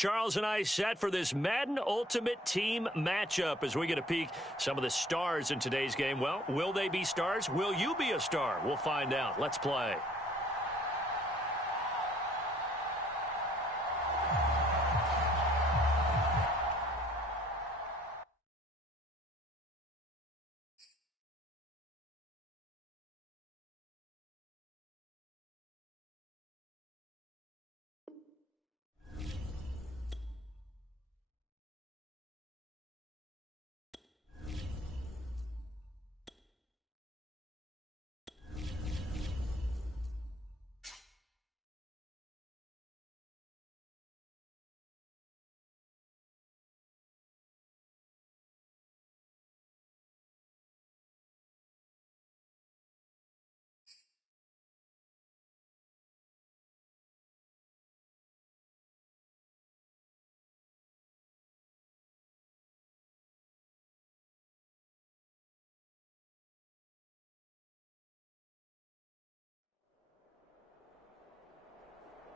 Charles and I set for this Madden Ultimate Team matchup as we get a peek some of the stars in today's game. Well, will they be stars? Will you be a star? We'll find out. Let's play.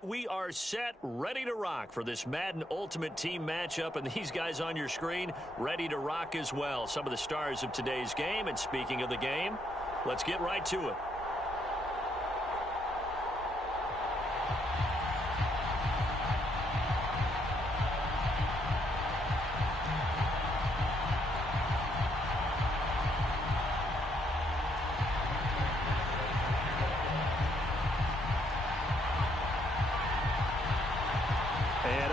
We are set, ready to rock for this Madden Ultimate Team matchup, and these guys on your screen ready to rock as well. Some of the stars of today's game, and speaking of the game, let's get right to it.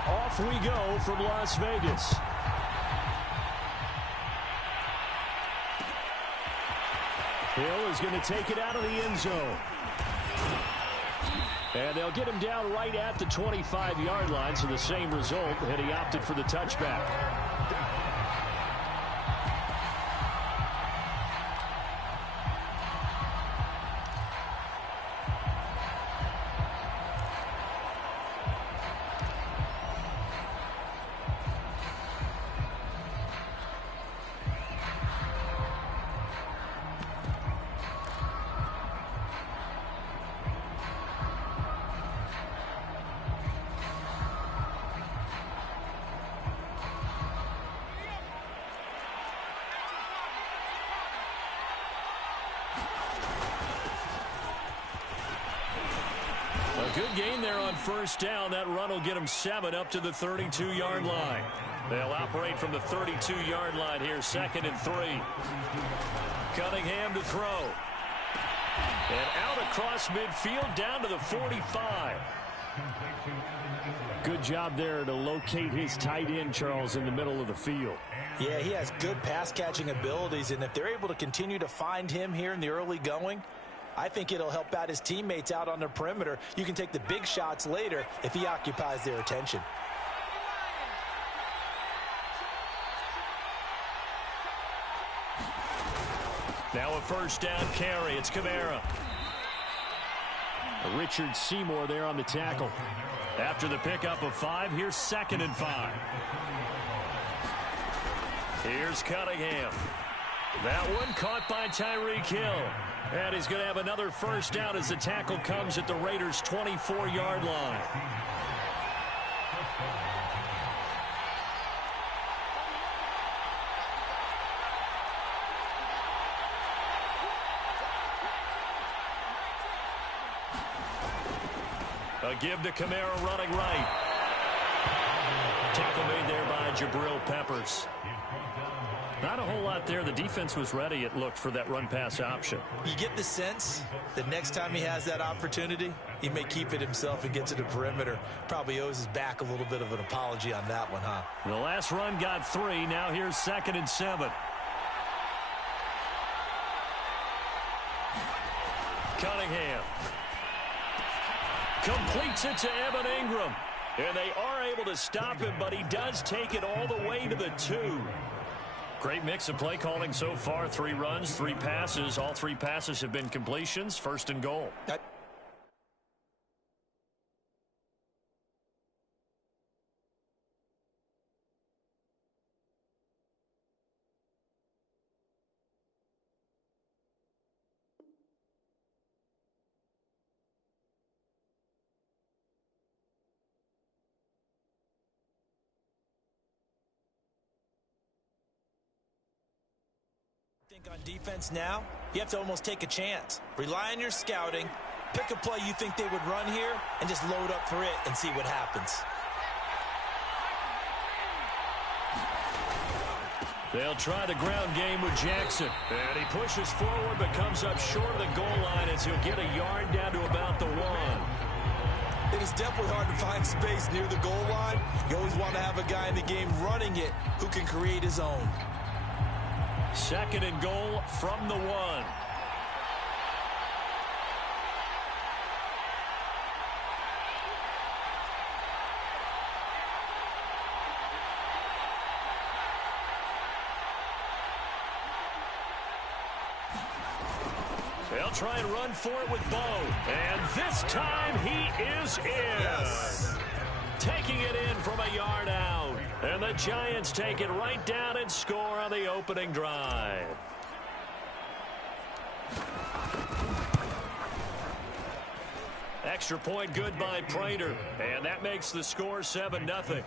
Off we go from Las Vegas. Hill is going to take it out of the end zone. And they'll get him down right at the 25-yard line, so the same result, and he opted for the touchback. Good gain there on first down. That run will get them 7 up to the 32-yard line. They'll operate from the 32-yard line here, 2nd and 3. Cunningham to throw. And out across midfield down to the 45. Good job there to locate his tight end, Charles, in the middle of the field. Yeah, he has good pass-catching abilities, and if they're able to continue to find him here in the early going, I think it'll help out his teammates out on the perimeter. You can take the big shots later if he occupies their attention. Now a first down carry. It's Kamara. Richard Seymour there on the tackle. After the pickup of 5, here's 2nd and 5. Here's Cunningham. That one caught by Tyreek Hill. And he's going to have another first down as the tackle comes at the Raiders' 24-yard line. A give to Kamara running right. Tackle made there by Jabril Peppers. Not a whole lot there. The defense was ready, it looked, for that run-pass option. You get the sense that next time he has that opportunity, he may keep it himself and get to the perimeter. Probably owes his back a little bit of an apology on that one, huh? The last run got 3. Now here's 2nd and 7. Cunningham completes it to Evan Ingram. And they are able to stop him, but he does take it all the way to the 2. Great mix of play calling so far. 3 runs, 3 passes. All 3 passes have been completions. 1st and goal. think on defense now, you have to almost take a chance. Rely on your scouting, pick a play you think they would run here, and just load up for it and see what happens. They'll try the ground game with Jackson. And he pushes forward but comes up short of the goal line as he'll get a yard down to about the 1. It is definitely hard to find space near the goal line. You always want to have a guy in the game running it who can create his own. 2nd and goal from the 1. They'll try and run for it with Bo. And this time he is in. Yes. Taking it in from a yard out. And the Giants take it right down and score on the opening drive. Extra point good by Prater. And that makes the score 7-0.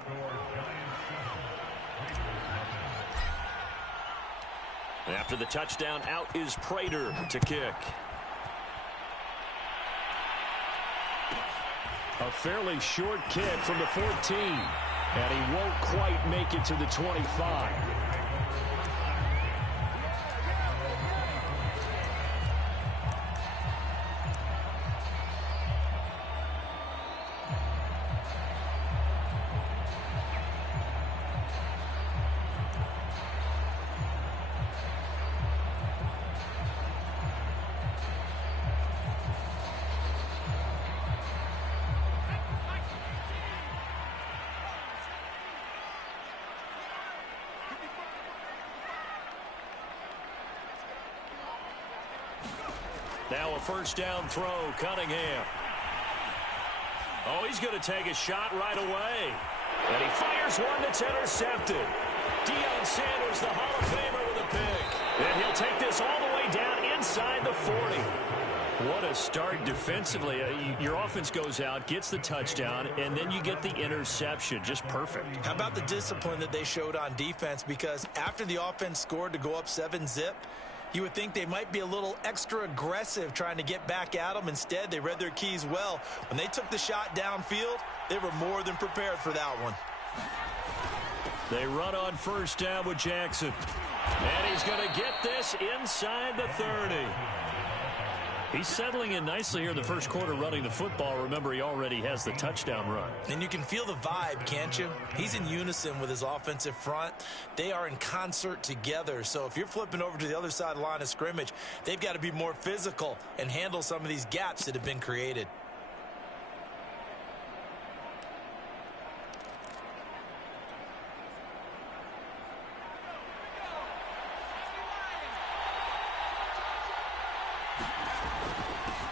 After the touchdown, out is Prater to kick. A fairly short kick from the 14. And he won't quite make it to the 25. Now a first down throw, Cunningham. Oh, he's going to take a shot right away. And he fires one that's intercepted. Deion Sanders, the Hall of Famer, with a pick. And he'll take this all the way down inside the 40. What a start defensively. Your offense goes out, gets the touchdown, and then you get the interception. Just perfect. How about the discipline that they showed on defense? Because after the offense scored to go up 7-zip, you would think they might be a little extra aggressive trying to get back at them. Instead, they read their keys well. When they took the shot downfield, they were more than prepared for that one. They run on first down with Jackson. And he's going to get this inside the 30. He's settling in nicely here in the first quarter running the football. Remember, he already has the touchdown run. And you can feel the vibe, can't you? He's in unison with his offensive front. They are in concert together. So if you're flipping over to the other side of the line of scrimmage, they've got to be more physical and handle some of these gaps that have been created.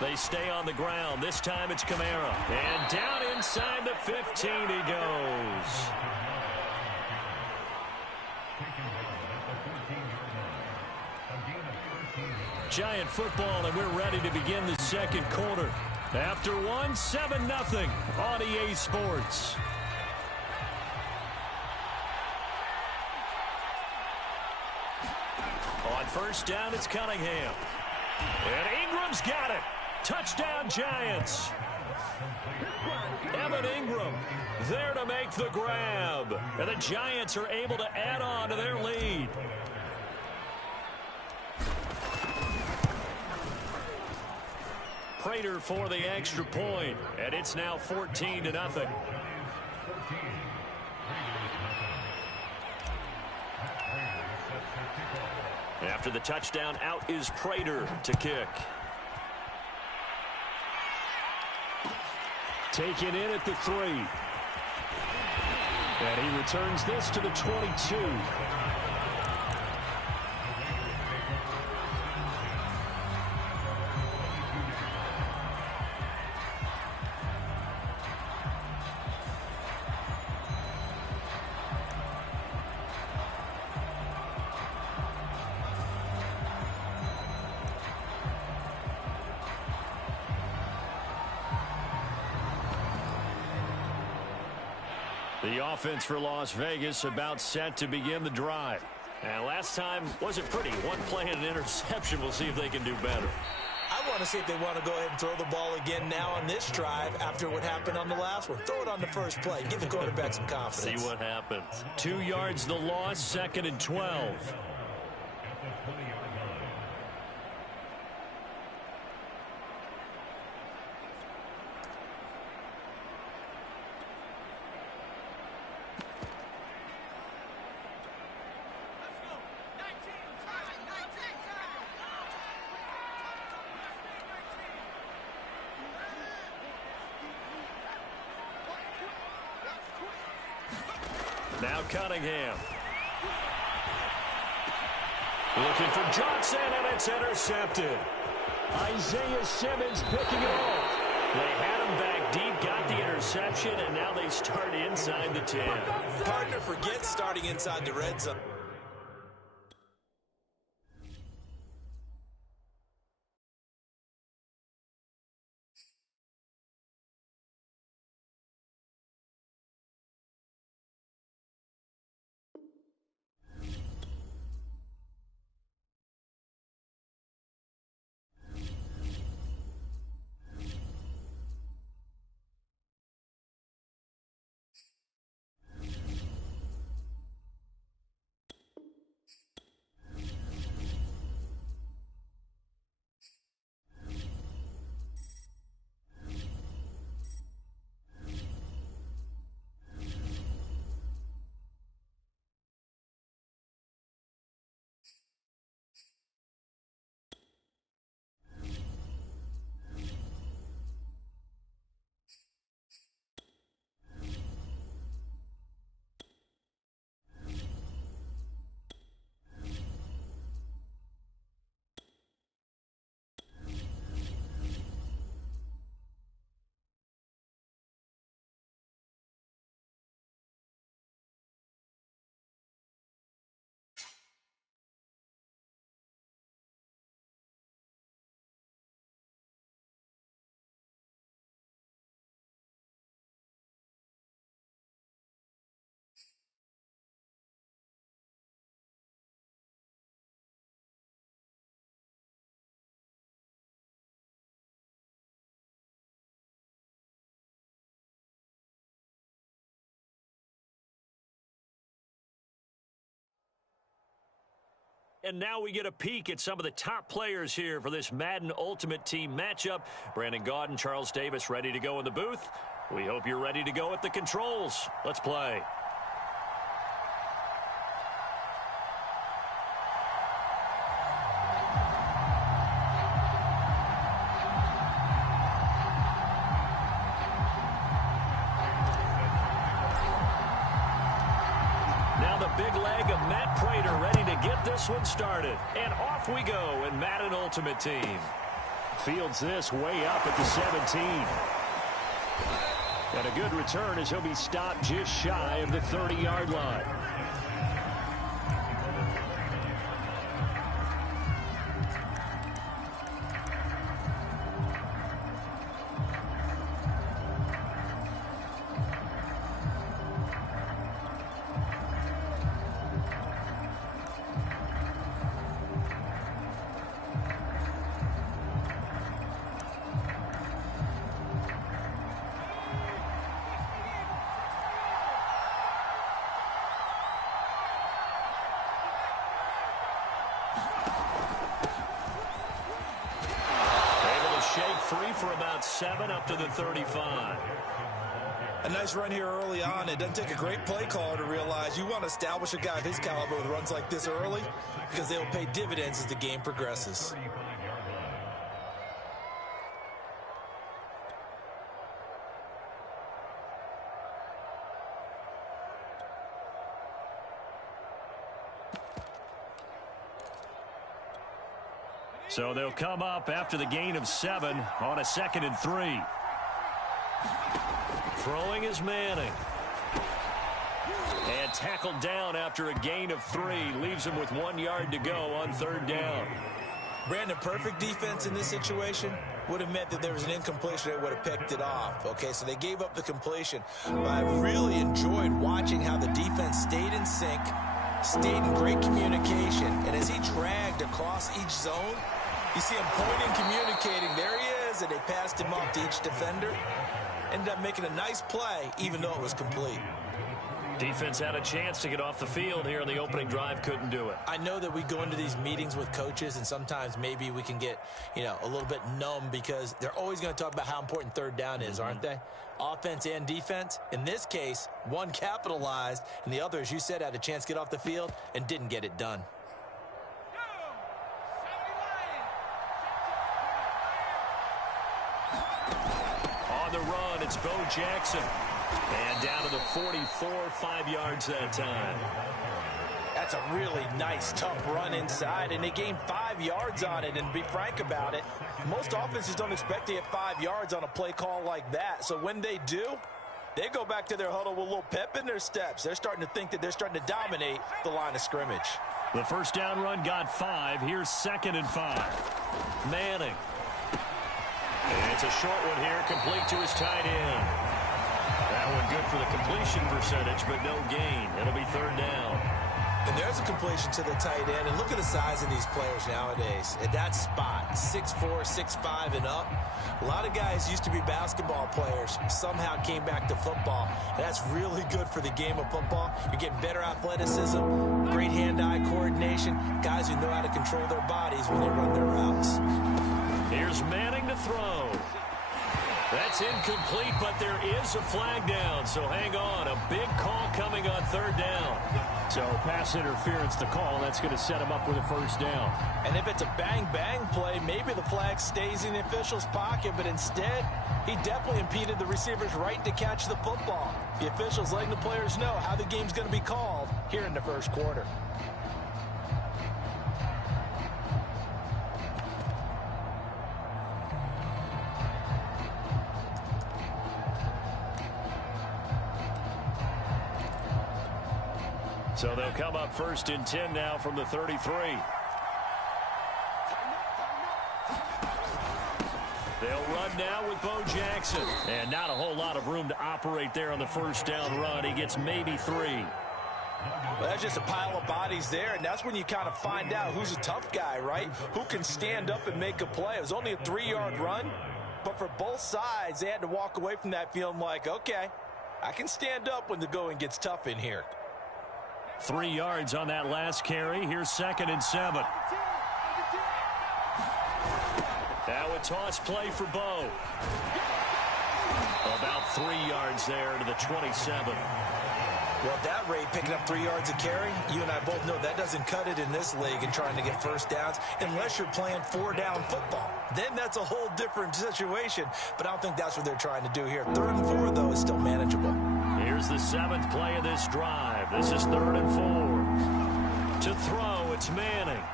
They stay on the ground. This time it's Kamara. And down inside the 15 he goes. Giant football, and we're ready to begin the second quarter. After 7-0 on EA Sports. On first down, it's Cunningham. And Ingram's got it. Touchdown, Giants. Evan Ingram there to make the grab. And the Giants are able to add on to their lead. Prater for the extra point. And it's now 14-0. After the touchdown, out is Prater to kick. Taken in at the 3. And he returns this to the 22. The offense for Las Vegas about set to begin the drive. And last time wasn't pretty. One play and an interception. We'll see if they can do better. I want to see if they want to go ahead and throw the ball again now on this drive after what happened on the last one. Throw it on the first play. Give the quarterback some confidence. See what happens. 2 yards the loss, 2nd and 12. Now Cunningham. Looking for Johnson, and it's intercepted. Isaiah Simmons picking it off. They had him back deep, got the interception, and now they start inside the 10. Partner forgets starting inside the red zone. And now we get a peek at some of the top players here for this Madden Ultimate Team matchup. Brandon Gaudin, Charles Davis ready to go in the booth. We hope you're ready to go at the controls. Let's play. Now the big leg of Matt Prater ready to get this one started. And off we go in Madden Ultimate Team. Fields this way up at the 17. And a good return as he'll be stopped just shy of the 30-yard line. Free for about 7 up to the 35. A nice run here early on. It doesn't take a great play caller to realize you want to establish a guy of his caliber with runs like this early because they'll pay dividends as the game progresses. So they'll come up after the gain of 7 on a 2nd and 3. Throwing is Manning. And tackled down after a gain of 3. Leaves him with 1 yard to go on 3rd down. Brandon, perfect defense in this situation would have meant that there was an incompletion that would have picked it off. Okay, so they gave up the completion. But I really enjoyed watching how the defense stayed in sync, stayed in great communication. And as he dragged across each zone, you see him pointing, communicating. There he is, and they passed him off to each defender. Ended up making a nice play, even though it was complete. Defense had a chance to get off the field here in the opening drive, couldn't do it. I know that we go into these meetings with coaches, and sometimes maybe we can get, a little bit numb because they're always going to talk about how important third down is, aren't they? Offense and defense. In this case, one capitalized, and the other, as you said, had a chance to get off the field and didn't get it done. On the run, it's Bo Jackson. And down to the 44, 5 yards that time. That's a really nice, tough run inside, and they gained 5 yards on it. And to be frank about it, most offenses don't expect to get 5 yards on a play call like that. So when they do, they go back to their huddle with a little pep in their steps. They're starting to think that they're starting to dominate the line of scrimmage. The first down run got 5. Here's 2nd and 5. Manning. And it's a short one here, complete to his tight end. That one good for the completion percentage, but no gain. It'll be 3rd down. And there's a completion to the tight end. And look at the size of these players nowadays. At that spot, 6'4", 6'5", and up. A lot of guys used to be basketball players, somehow came back to football. And that's really good for the game of football. You're getting better athleticism, great hand-eye coordination, guys who know how to control their bodies when they run their routes. Here's Manning to throw. That's incomplete, but there is a flag down, so hang on. A big call coming on 3rd down. So pass interference to call. That's going to set him up with a 1st down. And if it's a bang-bang play, maybe the flag stays in the official's pocket, but instead, he definitely impeded the receiver's right to catch the football. The officials letting the players know how the game's going to be called here in the first quarter. So they'll come up 1st and 10 now from the 33. They'll run now with Bo Jackson. And not a whole lot of room to operate there on the 1st down run. He gets maybe 3. Well, that's just a pile of bodies there, and that's when you kind of find out who's a tough guy, right? Who can stand up and make a play. It was only a 3-yard run, but for both sides, they had to walk away from that feeling like, okay, I can stand up when the going gets tough in here. 3 yards on that last carry. Here's 2nd and 7. Now a toss play for Bo. About 3 yards there to the 27. Well, at that rate, picking up 3 yards a carry, you and I both know that doesn't cut it in this league and trying to get 1st downs unless you're playing 4-down football. Then that's a whole different situation, but I don't think that's what they're trying to do here. 3rd and 4, though, is still manageable. Here's the 7th play of this drive. This is 3rd and 4. To throw, it's Manning.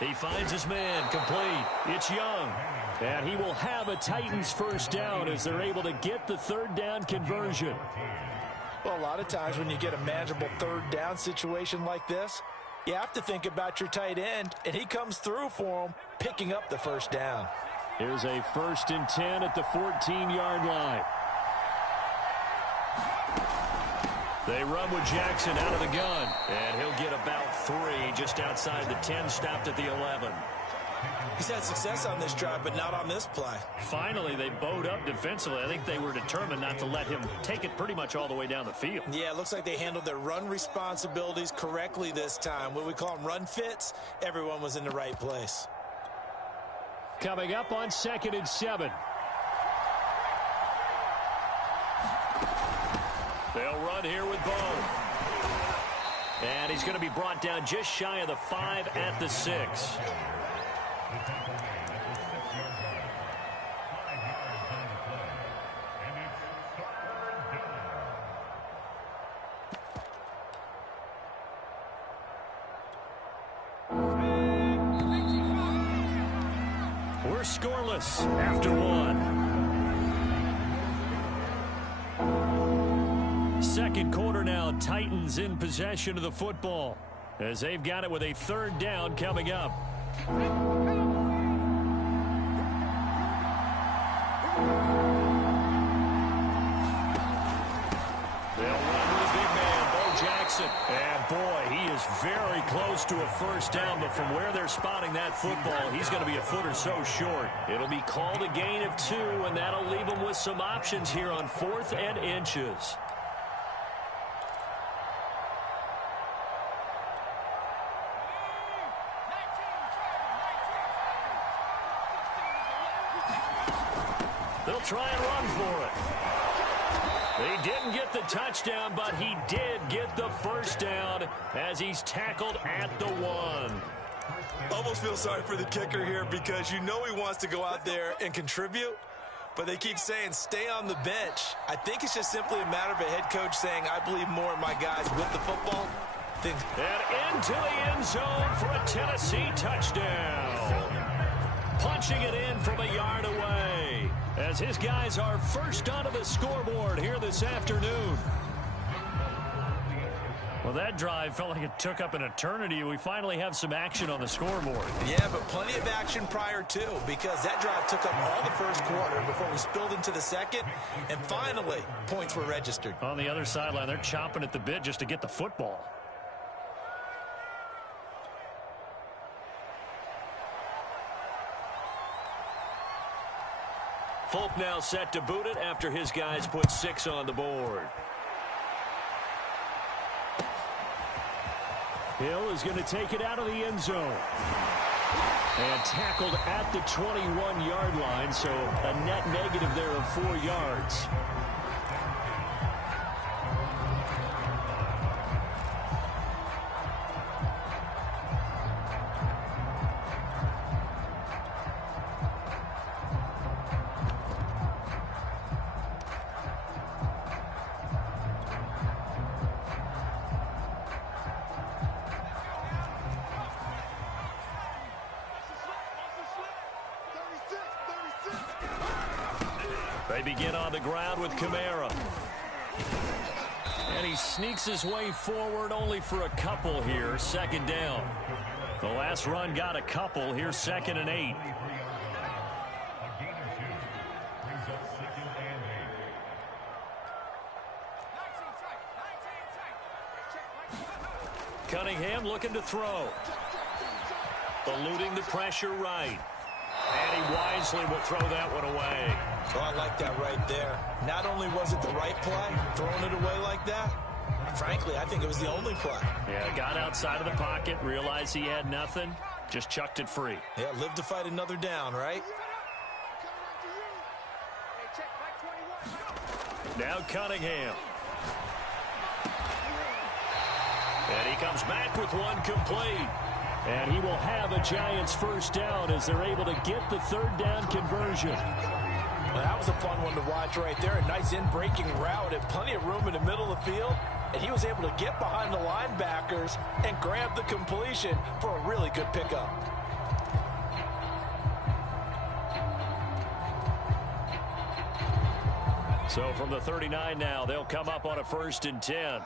He finds his man, complete. It's Young. And he will have a Titans 1st down as they're able to get the 3rd down conversion. Well, a lot of times when you get a manageable 3rd down situation like this, you have to think about your tight end, and he comes through for him, picking up the 1st down. Here's a 1st and 10 at the 14-yard line. They run with Jackson out of the gun, and he'll get about 3 just outside the 10, stopped at the 11. He's had success on this drive, but not on this play. Finally, they bowed up defensively. I think they were determined not to let him take it pretty much all the way down the field. Yeah, it looks like they handled their run responsibilities correctly this time. What we call them run fits, everyone was in the right place. Coming up on 2nd and 7. They'll run here with Bo. And he's going to be brought down just shy of the 5 at the 6. We're scoreless after 1. 2nd quarter now, Titans in possession of the football as they've got it with a 3rd down coming up. They'll run with a big man, Bo Jackson. Wilson. And, boy, he is very close to a first down, but from where they're spotting that football, he's going to be a foot or so short. It'll be called a gain of 2, and that'll leave them with some options here on 4th and inches. They'll try and run for it. They didn't get the touchdown, but he did get the first down as he's tackled at the 1. Almost feel sorry for the kicker here because you know he wants to go out there and contribute, but they keep saying stay on the bench. I think it's just simply a matter of a head coach saying I believe more in my guys with the football. And into the end zone for a Tennessee touchdown. Punching it in from a yard away as his guys are first onto the scoreboard here this afternoon. Well, that drive felt like it took up an eternity. We finally have some action on the scoreboard. Yeah, but plenty of action prior to, because that drive took up all the first quarter before we spilled into the second, and finally, points were registered. On the other sideline, they're chomping at the bit just to get the football. Folk now set to boot it after his guys put 6 on the board. Hill is going to take it out of the end zone. And tackled at the 21-yard line, so a net negative there of 4 yards. They begin on the ground with Kamara. And he sneaks his way forward only for a couple here. Second down. The last run got a couple. Here's 2nd and 8. Cunningham looking to throw. Eluding the pressure right. And he wisely will throw that one away. Oh, I like that right there. Not only was it the right play, throwing it away like that, frankly, I think it was the only play. Yeah, got outside of the pocket, realized he had nothing, just chucked it free. Yeah, live to fight another down, right? Now Cunningham. And he comes back with one complete. And he will have a Giants first down as they're able to get the 3rd down conversion. Well, that was a fun one to watch right there. A nice in-breaking route and plenty of room in the middle of the field. And he was able to get behind the linebackers and grab the completion for a really good pickup. So from the 39 now, they'll come up on a 1st and 10.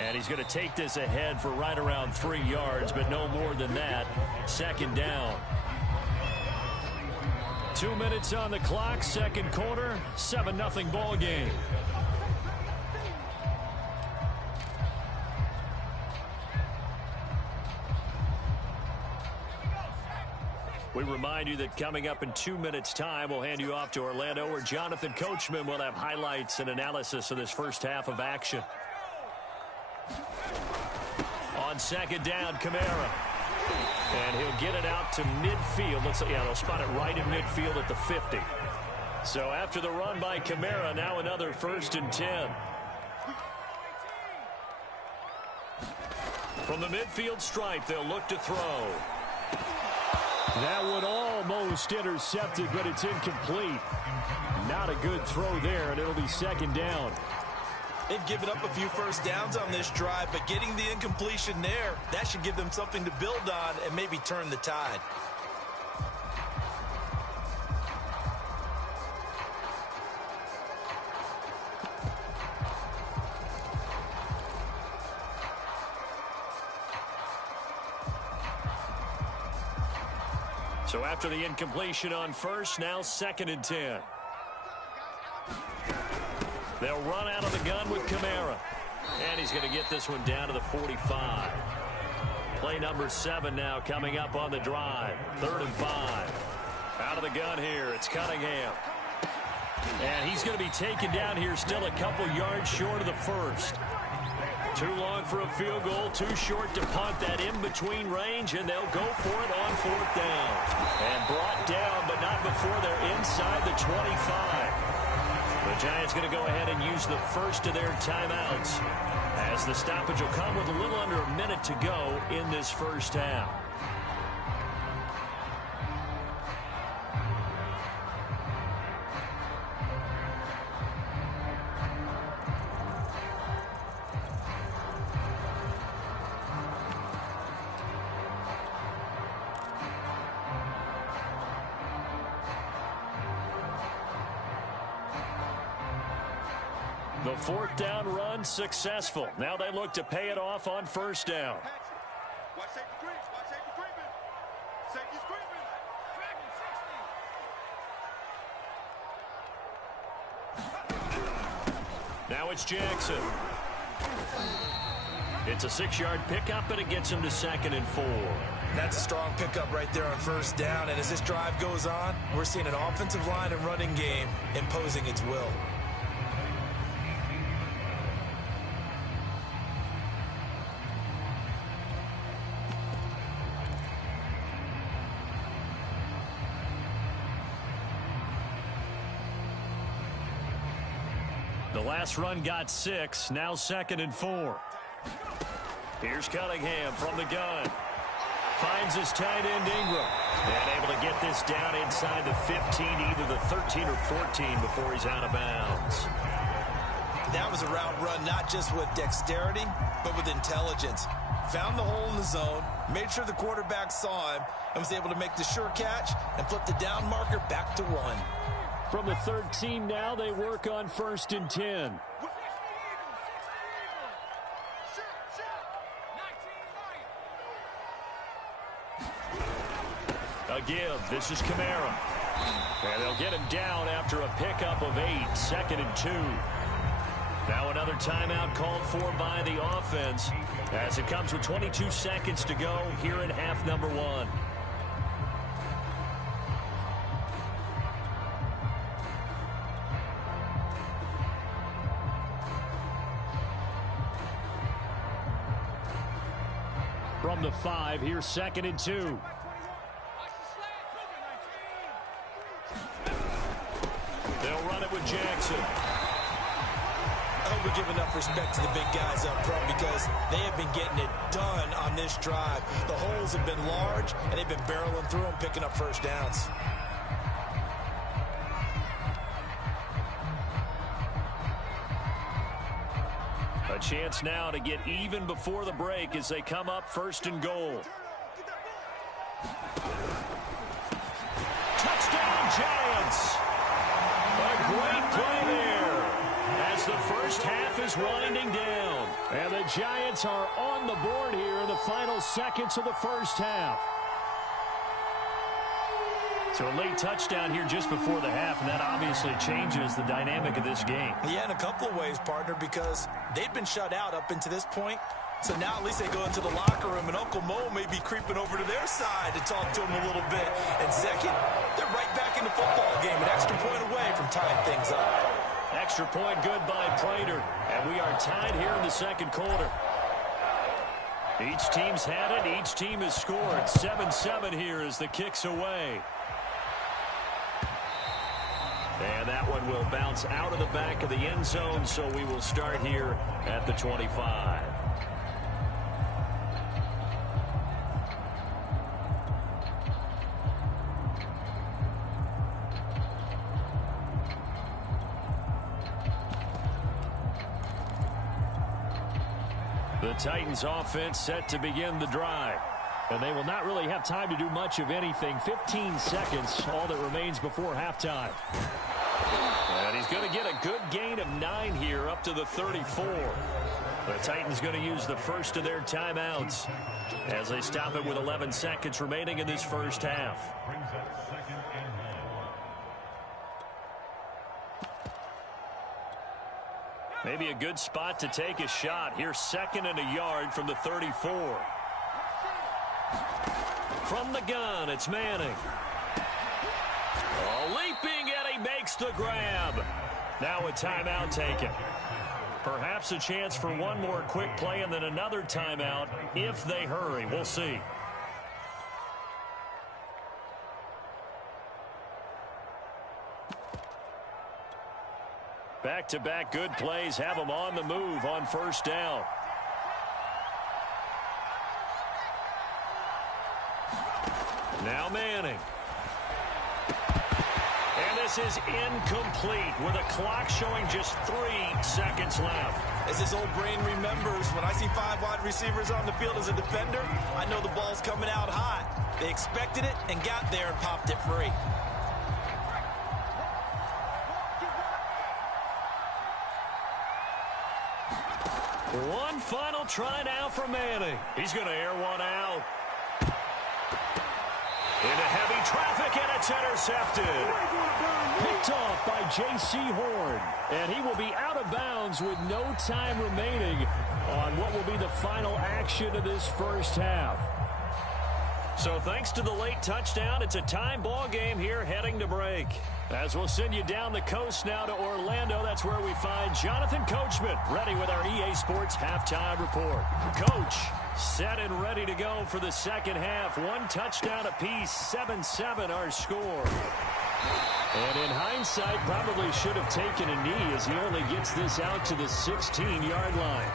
And he's going to take this ahead for right around 3 yards, but no more than that. 2nd down. 2 minutes on the clock, 2nd quarter, 7-0 ball game. We remind you that coming up in 2 minutes' time, we'll hand you off to Orlando, where Jonathan Coachman will have highlights and analysis of this first half of action. On 2nd down, Kamara. And he'll get it out to midfield. Looks like, yeah, they'll spot it right in midfield at the 50. So after the run by Kamara, now another 1st and 10. From the midfield stripe, they'll look to throw. That one almost intercepted, but it's incomplete. Not a good throw there, and it'll be 2nd down. They've given up a few first downs on this drive, but getting the incompletion there, that should give them something to build on and maybe turn the tide. So after the incompletion on 1st, now 2nd and 10. They'll run out of the gun with Kamara. And he's going to get this one down to the 45. Play number 7 now coming up on the drive. 3rd and 5. Out of the gun here, it's Cunningham. And he's going to be taken down here still a couple yards short of the first. Too long for a field goal, too short to punt that in-between range, and they'll go for it on 4th down. And brought down, but not before they're inside the 25. The Giants going to go ahead and use the first of their timeouts, as the stoppage will come with a little under a minute to go in this first half. The 4th down run successful. Now they look to pay it off on 1st down. Watch safety creep. Watch safety creeping. Safety's creeping. Now it's Jackson. It's a 6-yard pickup, and it gets him to 2nd and 4. That's a strong pickup right there on 1st down. And as this drive goes on, we're seeing an offensive line and running game imposing its will. The last run got 6, now 2nd and 4. Here's Cunningham from the gun. Finds his tight end Ingram. And able to get this down inside the 15, either the 13 or 14 before he's out of bounds. That was a route run not just with dexterity, but with intelligence. Found the hole in the zone, made sure the quarterback saw him, and was able to make the sure catch and flip the down marker back to 1. From the 13 now, they work on 1st and 10. A give. This is Kamara. And they'll get him down after a pickup of 8. 2nd and 2. Now another timeout called for by the offense, as it comes with 22 seconds to go here in half number 1. From the 5, here's 2nd and 2. They'll run it with Jackson. I hope we give enough respect to the big guys up front, because they have been getting it done on this drive. The holes have been large, and they've been barreling through them, picking up 1st downs. A chance now to get even before the break as they come up 1st and goal. Touchdown, Giants! A great play there as the first half is winding down. And the Giants are on the board here in the final seconds of the first half. So a late touchdown here just before the half, and that obviously changes the dynamic of this game. Yeah, in a couple of ways, partner, because they've been shut out up until this point. So now at least they go into the locker room, and Uncle Mo may be creeping over to their side to talk to them a little bit. And second, they're right back in the football game, an extra point away from tying things up. Extra point good by Prater, and we are tied here in the 2nd quarter. Each team's had it. Each team has scored. 7-7 here as the kick's away. And that one will bounce out of the back of the end zone, so we will start here at the 25. The Titans offense set to begin the drive. And they will not really have time to do much of anything. 15 seconds, all that remains before halftime. And he's going to get a good gain of 9 here up to the 34. The Titans going to use the first of their timeouts as they stop it with 11 seconds remaining in this first half. Maybe a good spot to take a shot. Here's 2nd and a yard from the 34. From the gun, it's Manning. Leaping, and he makes the grab. Now a timeout taken. Perhaps a chance for one more quick play and then another timeout if they hurry. We'll see. Back-to-back good plays have them on the move on 1st down. Now Manning. And this is incomplete with a clock showing just 3 seconds left. As his old brain remembers, when I see 5 wide receivers on the field as a defender, I know the ball's coming out hot. They expected it and got there and popped it free. One final try now for Manning. He's going to air one out. Into heavy traffic, and it's intercepted. Picked off by J.C. Horn. And he will be out of bounds with no time remaining on what will be the final action of this first half. So thanks to the late touchdown, it's a tie ball game here heading to break. As we'll send you down the coast now to Orlando, that's where we find Jonathan Coachman, ready with our EA Sports halftime report. Coach, set and ready to go for the second half. 1 touchdown apiece, 7-7 our score. And in hindsight, probably should have taken a knee as he only gets this out to the 16-yard line.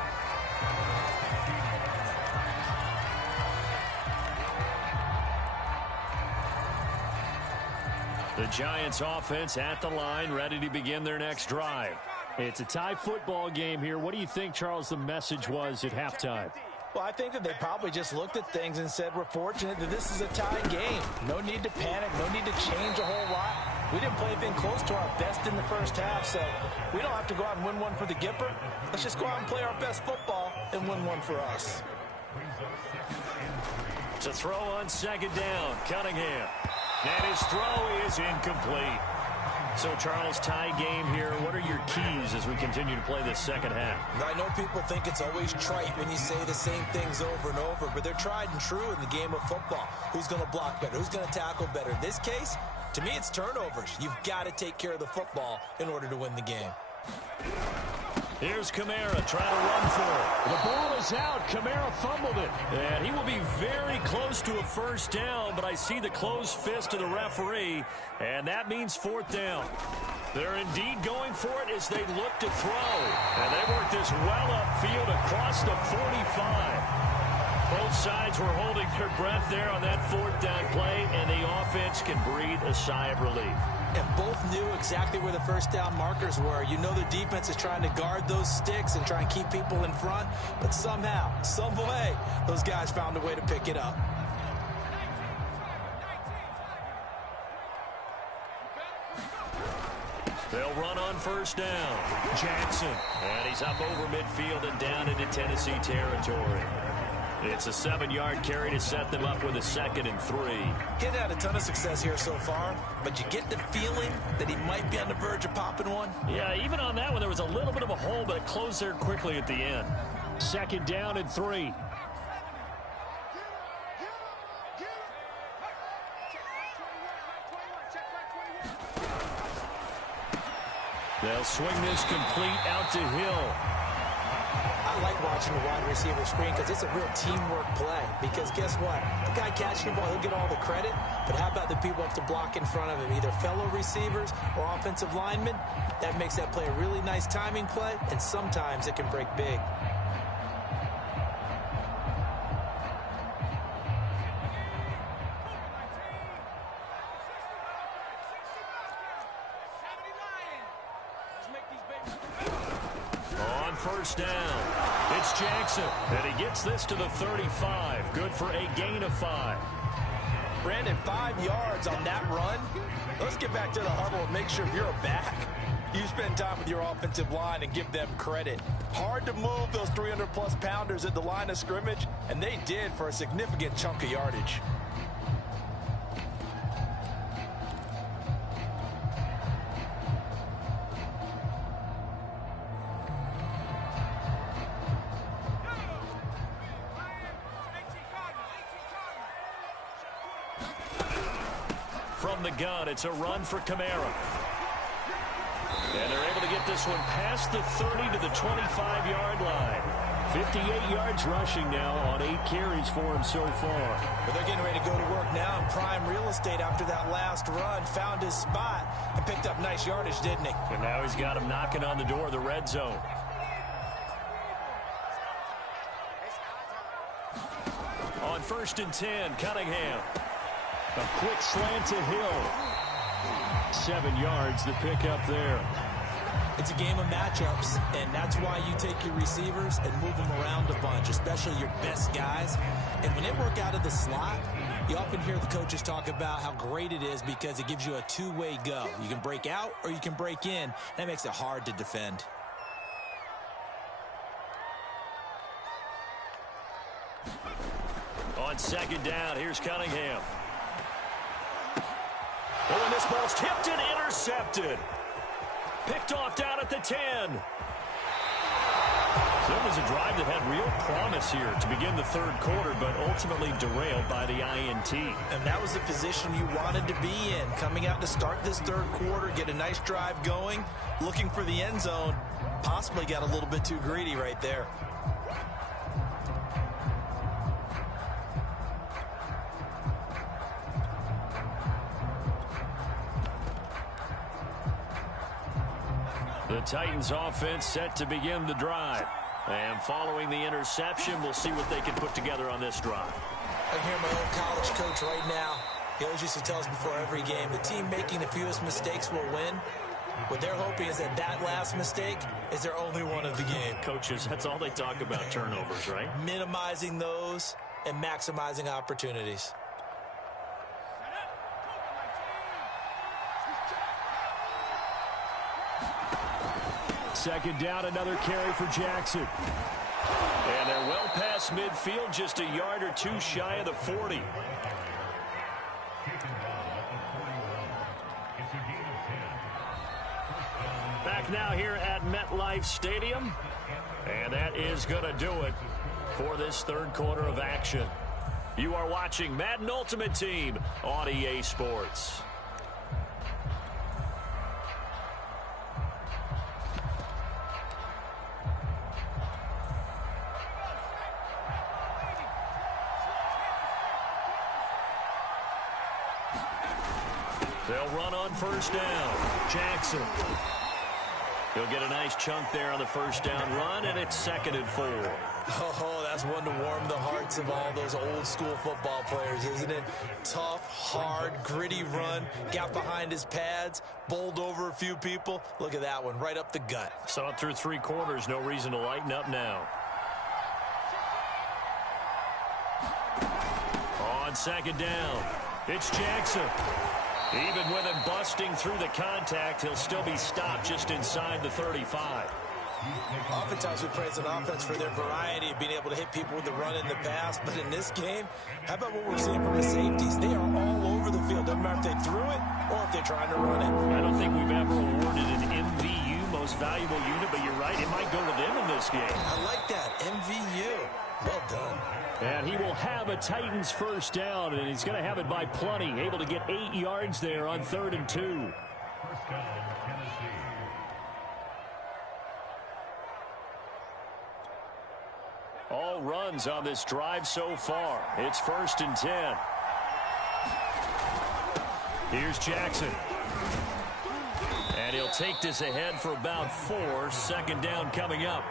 The Giants offense at the line, ready to begin their next drive. It's a tie football game here. What do you think, Charles, the message was at halftime? Well, I think that they probably just looked at things and said, we're fortunate that this is a tie game. No need to panic. No need to change a whole lot. We didn't play anything close to our best in the first half, so we don't have to go out and win one for the Gipper. Let's just go out and play our best football and win one for us. To throw on 2nd down, Cunningham. And his throw is incomplete. So, Charles, tie game here. What are your keys as we continue to play this second half? I know people think it's always trite when you say the same things over and over, but they're tried and true in the game of football. Who's going to block better? Who's going to tackle better? In this case, to me, it's turnovers. You've got to take care of the football in order to win the game. Here's Kamara trying to run for it. The ball is out. Kamara fumbled it. And he will be very close to a first down, but I see the closed fist of the referee, and that means 4th down. They're indeed going for it as they look to throw. And they work this well upfield across the 45. Both sides were holding their breath there on that 4th down play, and the offense can breathe a sigh of relief. And both knew exactly where the first down markers were. You know the defense is trying to guard those sticks and try and keep people in front, but somehow, some way, those guys found a way to pick it up. They'll run on 1st down. Jackson, and he's up over midfield and down into Tennessee territory. It's a 7-yard carry to set them up with a 2nd and 3. He's had a ton of success here so far, but you get the feeling that he might be on the verge of popping one. Yeah, even on that one, there was a little bit of a hole, but it closed there quickly at the end. 2nd down and 3. They'll swing this complete out to Hill. I like watching the wide receiver screen because it's a real teamwork play. Because guess what? The guy catching the ball, he'll get all the credit. But how about the people have to block in front of him, either fellow receivers or offensive linemen? That makes that play a really nice timing play, and sometimes it can break big. On 1st down, it's Jackson, and he gets this to the 35. Good for a gain of 5. Brandon, 5 yards on that run. Let's get back to the huddle and make sure if you're a back, you spend time with your offensive line and give them credit. Hard to move those 300-plus pounders at the line of scrimmage, and they did for a significant chunk of yardage. from the gun. It's a run for Kamara. And they're able to get this one past the 30 to the 25-yard line. 58 yards rushing now on 8 carries for him so far. But they're getting ready to go to work now in prime real estate after that last run. Found his spot and picked up nice yardage, didn't he? And now he's got him knocking on the door of the red zone. On 1st and 10, Cunningham. A quick slant to Hill. 7 yards the pick up there. It's a game of matchups, and that's why you take your receivers and move them around a bunch, especially your best guys. And when they work out of the slot, you often hear the coaches talk about how great it is because it gives you a two-way go. You can break out or you can break in. That makes it hard to defend. On 2nd down, here's Cunningham. Oh, and this ball's tipped and intercepted. Picked off down at the 10. So it was a drive that had real promise here to begin the 3rd quarter, but ultimately derailed by the INT. And that was the position you wanted to be in. Coming out to start this 3rd quarter, get a nice drive going, looking for the end zone. Possibly got a little bit too greedy right there. The Titans offense set to begin the drive. And following the interception, we'll see what they can put together on this drive. I hear my old college coach right now. He always used to tell us before every game, the team making the fewest mistakes will win. What they're hoping is that that last mistake is their only one of the game. Coaches, that's all they talk about, turnovers, right? Minimizing those and maximizing opportunities. 2nd down, another carry for Jackson. And they're well past midfield, just a yard or two shy of the 40. Back now here at MetLife Stadium. And that is going to do it for this 3rd quarter of action. You are watching Madden Ultimate Team on EA Sports. They'll run on 1st down. Jackson. He'll get a nice chunk there on the 1st down run, and it's 2nd and 4. Oh, that's one to warm the hearts of all those old school football players, isn't it? Tough, hard, gritty run. Got behind his pads, bowled over a few people. Look at that one, right up the gut. Saw it through 3 quarters. No reason to lighten up now. On 2nd down, it's Jackson. Even with him busting through the contact, he'll still be stopped just inside the 35. Oftentimes we praise an offense for their variety of being able to hit people with the run and the pass, but in this game, how about what we're seeing from the safeties? They are all over the field. Doesn't matter if they threw it or if they're trying to run it. I don't think we've ever awarded an MVU, most valuable unit, but you're right, it might go to them in this game. I like that, MVU. Well done. And he will have a Titans 1st down, and he's going to have it by plenty. Able to get 8 yards there on 3rd and 2. All runs on this drive so far. It's 1st and 10. Here's Jackson. And he'll take this ahead for about 4. 2nd down coming up.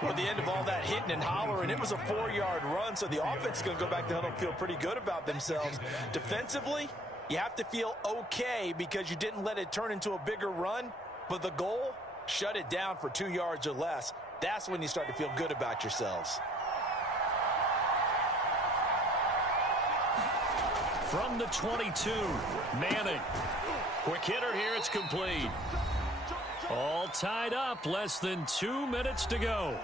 At the end of all that hitting and hollering, it was a 4-yard run, so the offense is going to go back to huddle and feel pretty good about themselves. Defensively, you have to feel okay because you didn't let it turn into a bigger run, but the goal, shut it down for 2 yards or less. That's when you start to feel good about yourselves. From the 22, Manning. Quick hitter here, it's complete. All tied up, less than 2 minutes to go.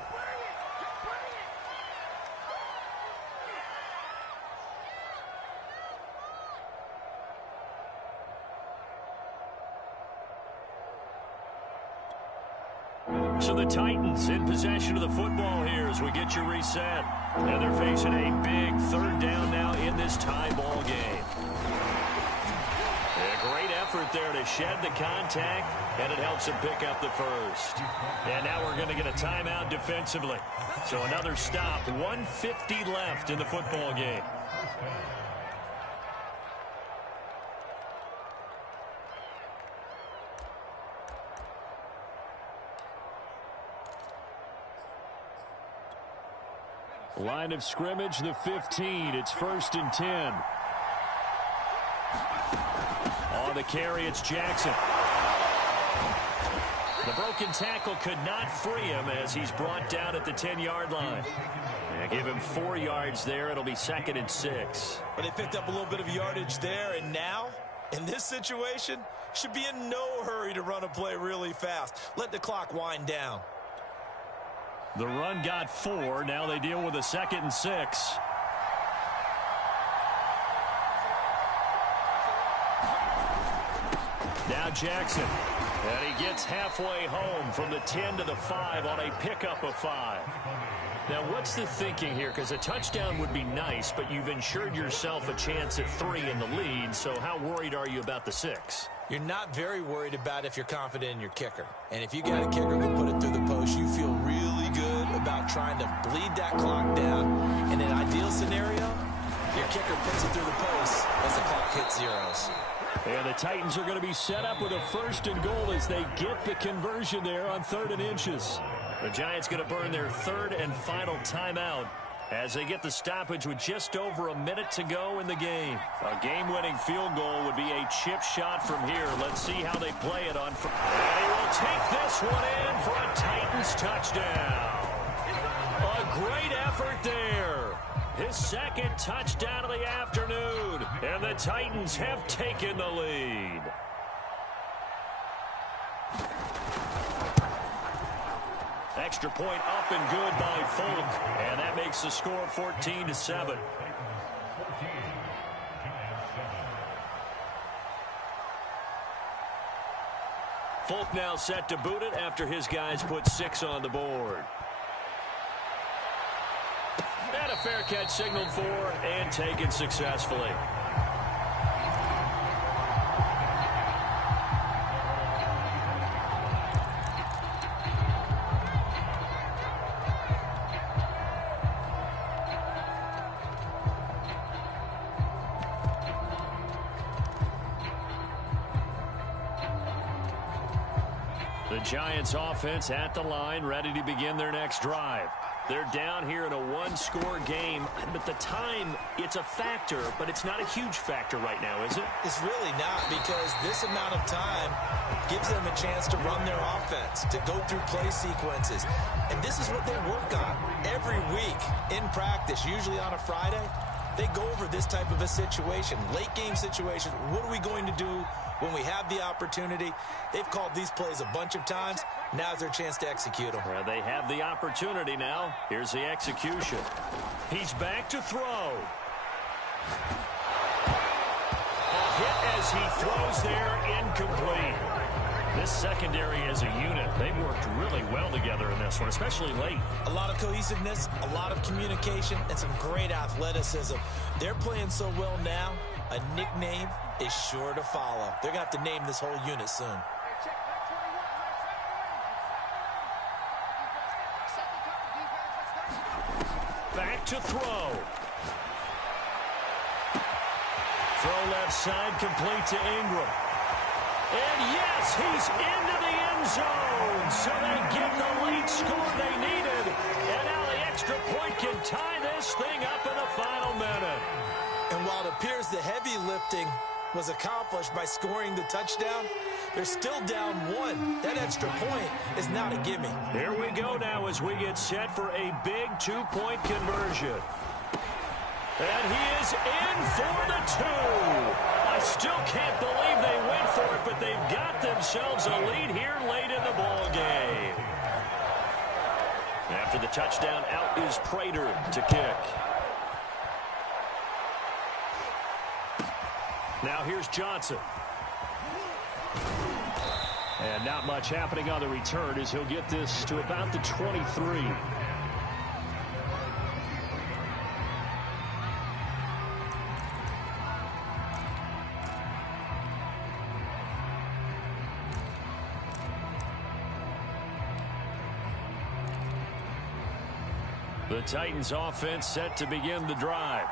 So the Titans in possession of the football here as we get you reset. And they're facing a big 3rd down now in this tie ball game. effort there to shed the contact, and it helps him pick up the first. And now we're going to get a timeout defensively. So another stop, 1:50 left in the football game. Line of scrimmage, the 15. It's 1st and 10. On the carry, it's Jackson. The broken tackle could not free him as he's brought down at the 10-yard line. Yeah, give him 4 yards there. It'll be 2nd and 6. But they picked up a little bit of yardage there, and now, in this situation, should be in no hurry to run a play really fast. Let the clock wind down. The run got 4. Now they deal with a 2nd and 6. Now Jackson. And he gets halfway home from the 10 to the 5 on a pickup of 5. Now, what's the thinking here? Because a touchdown would be nice, but you've ensured yourself a chance at 3 in the lead, so how worried are you about the 6? You're not very worried about if you're confident in your kicker. And if you got a kicker who put it through the post, you feel really good about trying to bleed that clock down. In an ideal scenario, your kicker puts it through the post as the clock hits zeros. And the Titans are going to be set up with a 1st and goal as they get the conversion there on 3rd and inches. The Giants going to burn their 3rd and final timeout as they get the stoppage with just over a minute to go in the game. A game-winning field goal would be a chip shot from here. Let's see how they play it on. And he will take this one in for a Titans touchdown. A great effort there. His 2nd touchdown of the afternoon. And the Titans have taken the lead. Extra point up and good by Folk. And that makes the score 14-7. Folk now set to boot it after his guys put 6 on the board. And a fair catch signaled for and taken successfully. The Giants offense at the line, ready to begin their next drive. They're down here in a 1-score game, but the time, it's a factor, but it's not a huge factor right now, is it? It's really not, because this amount of time gives them a chance to run their offense, to go through play sequences. And this is what they work on every week in practice, usually on a Friday. They go over this type of a situation, late game situation. What are we going to do when we have the opportunity? They've called these plays a bunch of times. Now's their chance to execute them. Well, they have the opportunity now. Here's the execution. He's back to throw. A hit as he throws there, incomplete. This secondary as a unit, they've worked really well together in this one, especially late. A lot of cohesiveness, a lot of communication, and some great athleticism. They're playing so well now, a nickname is sure to follow. They're going to have to name this whole unit soon. Back to throw. Throw left side, complete to Ingram. And yes, he's into the end zone. So they get the lead score they needed. And now the extra point can tie this thing up in the final minute. And while it appears the heavy lifting was accomplished by scoring the touchdown, they're still down 1. That extra point is not a gimme. Here we go now as we get set for a big 2-point conversion. And he is in for the 2. I still can't believe they went for it, but they've got themselves a lead here late in the ball game. After the touchdown, out is Prater to kick. Now here's Johnson. And not much happening on the return as he'll get this to about the 23. The Titans offense set to begin the drive.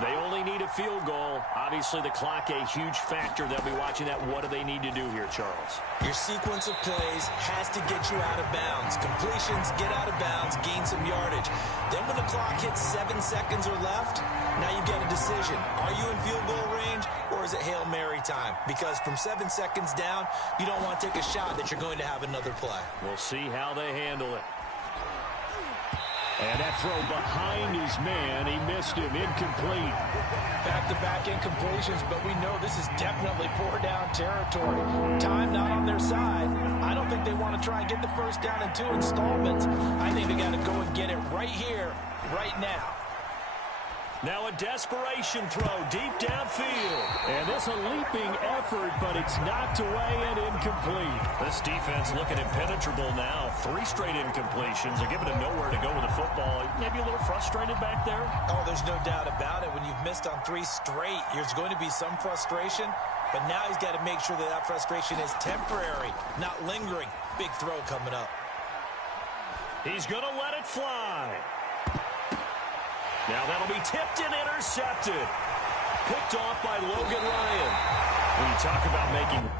They only need a field goal. Obviously, the clock a huge factor. They'll be watching that. What do they need to do here, Charles? Your sequence of plays has to get you out of bounds. Completions, get out of bounds, gain some yardage. Then when the clock hits 7 seconds or left, now you get a decision. Are you in field goal range or is it Hail Mary time? Because from 7 seconds down, you don't want to take a shot that you're going to have another play. We'll see how they handle it. And that throw behind his man, he missed him, incomplete. Back-to-back incompletions, but we know this is definitely 4-down territory. Time not on their side. I don't think they want to try and get the first down in 2 installments. I think they got to go and get it right here, right now. Now a desperation throw deep downfield. And this a leaping effort, but it's knocked away and incomplete. This defense looking impenetrable now. 3 straight incompletions. They're giving him nowhere to go with the football. Maybe a little frustrated back there. Oh, there's no doubt about it. When you've missed on 3 straight, there's going to be some frustration. But now he's got to make sure that that frustration is temporary, not lingering. Big throw coming up. He's going to let it fly. Now that'll be tipped and intercepted. Picked off by Logan Ryan. When you talk about making...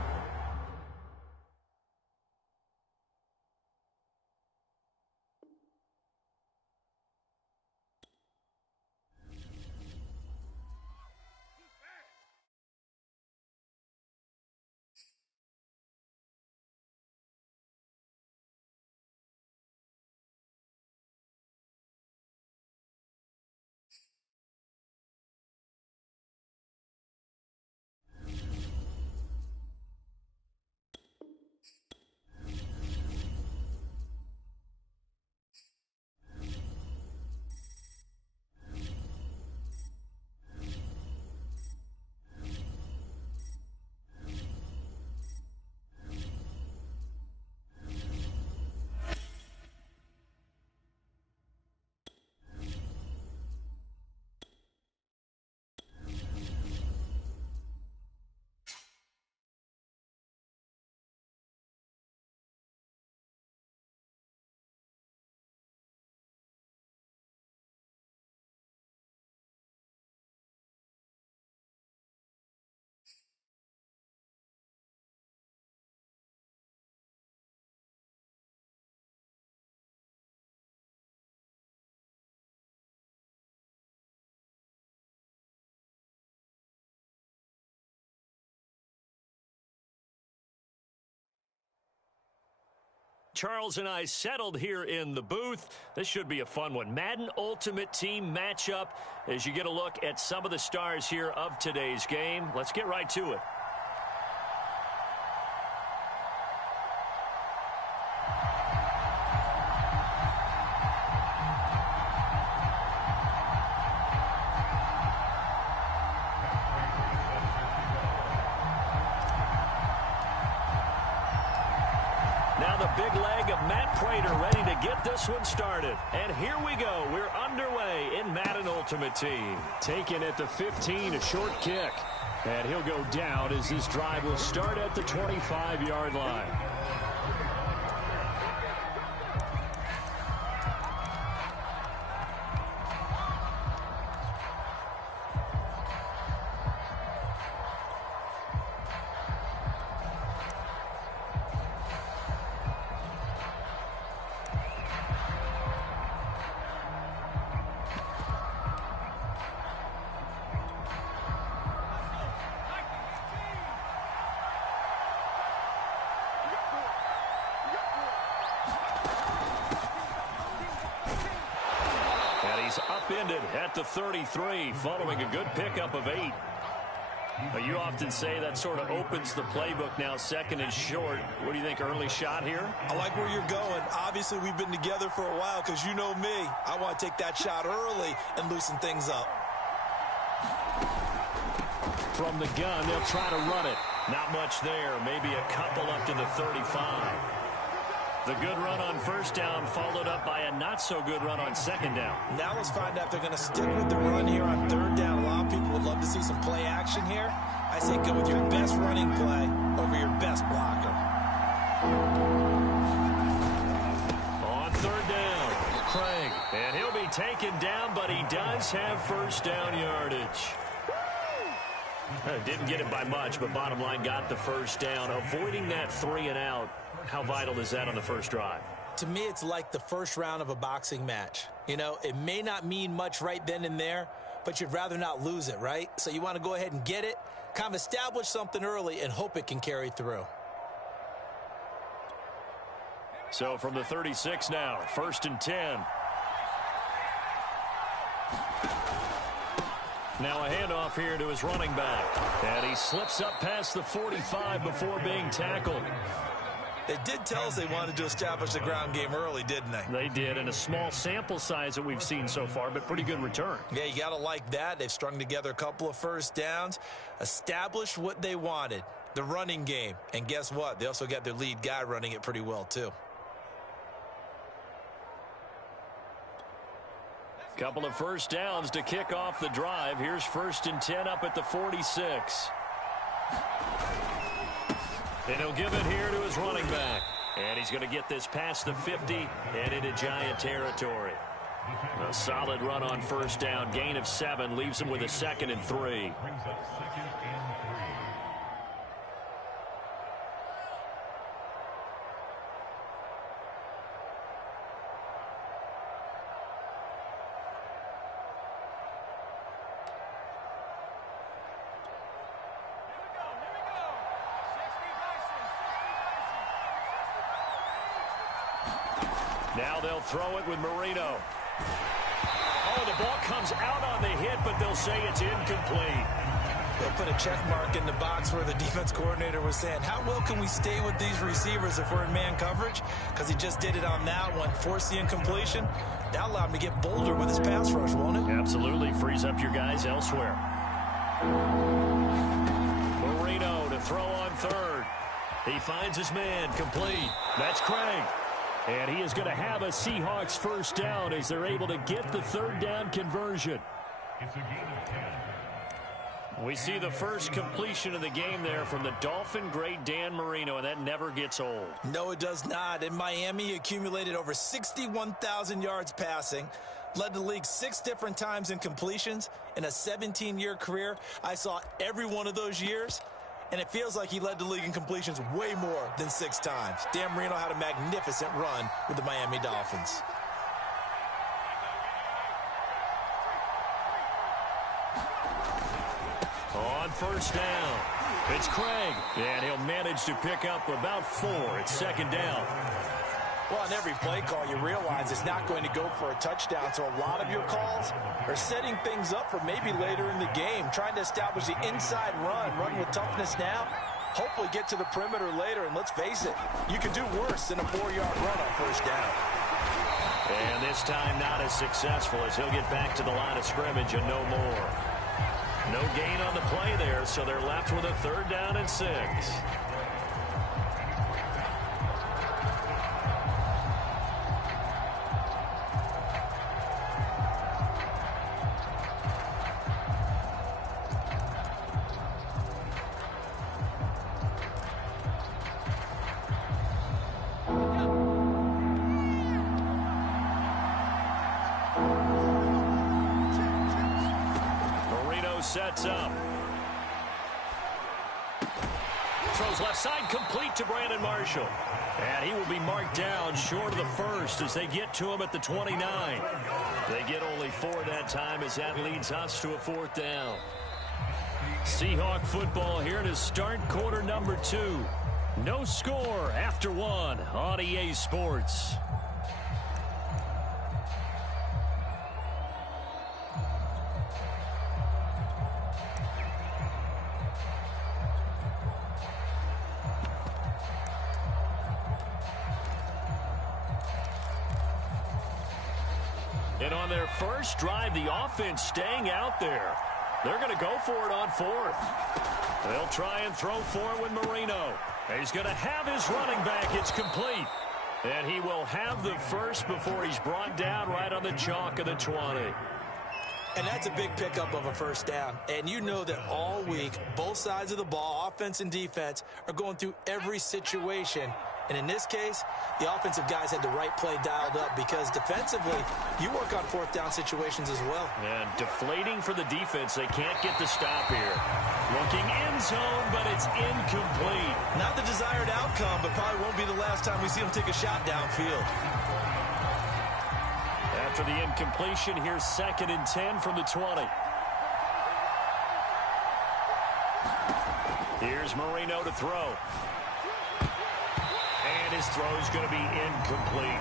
Charles and I settled here in the booth. This should be a fun one. Madden Ultimate Team matchup as you get a look at some of the stars here of today's game. Let's get right to it. Now the big leg of Matt Prater ready to get this one started. And here we go. We're underway in Madden Ultimate Team. Taken at the 15, a short kick. And he'll go down as this drive will start at the 25-yard line. Upended at the 33 following a good pickup of 8. But you often say that sort of opens the playbook now, second and short. What do you think, early shot here? I like where you're going. Obviously, we've been together for a while because you know me. I want to take that shot early and loosen things up. From the gun, they'll try to run it. Not much there. Maybe a couple up to the 35. The good run on first down followed up by a not-so-good run on second down. Now let's find out if they're going to stick with the run here on third down. A lot of people would love to see some play action here. I say go with your best running play over your best blocker. On third down, Craig. And he'll be taken down, but he does have first down yardage. Didn't get it by much, but bottom line got the first down. Avoiding that 3 and out, how vital is that on the first drive? To me, it's like the first round of a boxing match. You know, it may not mean much right then and there, but you'd rather not lose it, right? So you want to go ahead and get it, kind of establish something early, and hope it can carry through. So from the 36 now, 1st and 10. Now a handoff here to his running back. And he slips up past the 45 before being tackled. They did tell us they wanted to establish the ground game early, didn't they? They did, and a small sample size that we've seen so far, but pretty good return. Yeah, you got to like that. They've strung together a couple of first downs, established what they wanted, the running game. And guess what? They also got their lead guy running it pretty well, too. Couple of first downs to kick off the drive. Here's 1st and 10 up at the 46. And he'll give it here to his running back. And he's going to get this past the 50 and into Giant territory. A solid run on first down. Gain of 7 leaves him with a 2nd and 3. Now they'll throw it with Marino. Oh, the ball comes out on the hit, but they'll say it's incomplete. They'll put a check mark in the box where the defense coordinator was saying, how well can we stay with these receivers if we're in man coverage? Because he just did it on that one, forced the incompletion. That allowed him to get bolder with his pass rush, won't it? Absolutely. Frees up your guys elsewhere. Marino to throw on 3rd. He finds his man, complete. That's Craig. And he is going to have a Seahawks first down as they're able to get the 3rd down conversion. It's a gain of 10. We see the first completion of the game there from the Dolphin great Dan Marino, and that never gets old. No, it does not. In Miami, he accumulated over 61,000 yards passing, led the league 6 different times in completions. In a 17-year career, I saw every one of those years, and it feels like he led the league in completions way more than 6 times. Dan Marino had a magnificent run with the Miami Dolphins. On first down, it's Craig, and he'll manage to pick up about 4. It's 2nd down. Well, on every play call, you realize it's not going to go for a touchdown, so a lot of your calls are setting things up for maybe later in the game, trying to establish the inside run with toughness now, hopefully get to the perimeter later, and let's face it, you can do worse than a 4-yard run on first down. And this time not as successful as he'll get back to the line of scrimmage and no more. No gain on the play there, so they're left with a 3rd down and 6. Sets up. Throws left side, complete to Brandon Marshall. And he will be marked down short of the 1st as they get to him at the 29. They get only 4 that time as that leads us to a 4th down. Seahawk football here to start quarter number 2. No score after 1 on EA Sports. And on their first drive, the offense staying out there. They're going to go for it on 4th. They'll try and throw for it with Marino. He's going to have his running back. It's complete. And he will have the first before he's brought down right on the chalk of the 20. And that's a big pickup of a first down. And you know that all week, both sides of the ball, offense and defense, are going through every situation And in this case, the offensive guys had the right play dialed up because defensively, you work on fourth down situations as well. And deflating for the defense. They can't get the stop here. Looking end zone, but it's incomplete. Not the desired outcome, but probably won't be the last time we see him take a shot downfield. After the incompletion, here's 2nd and 10 from the 20. Here's Marino to throw. And his throw is going to be incomplete.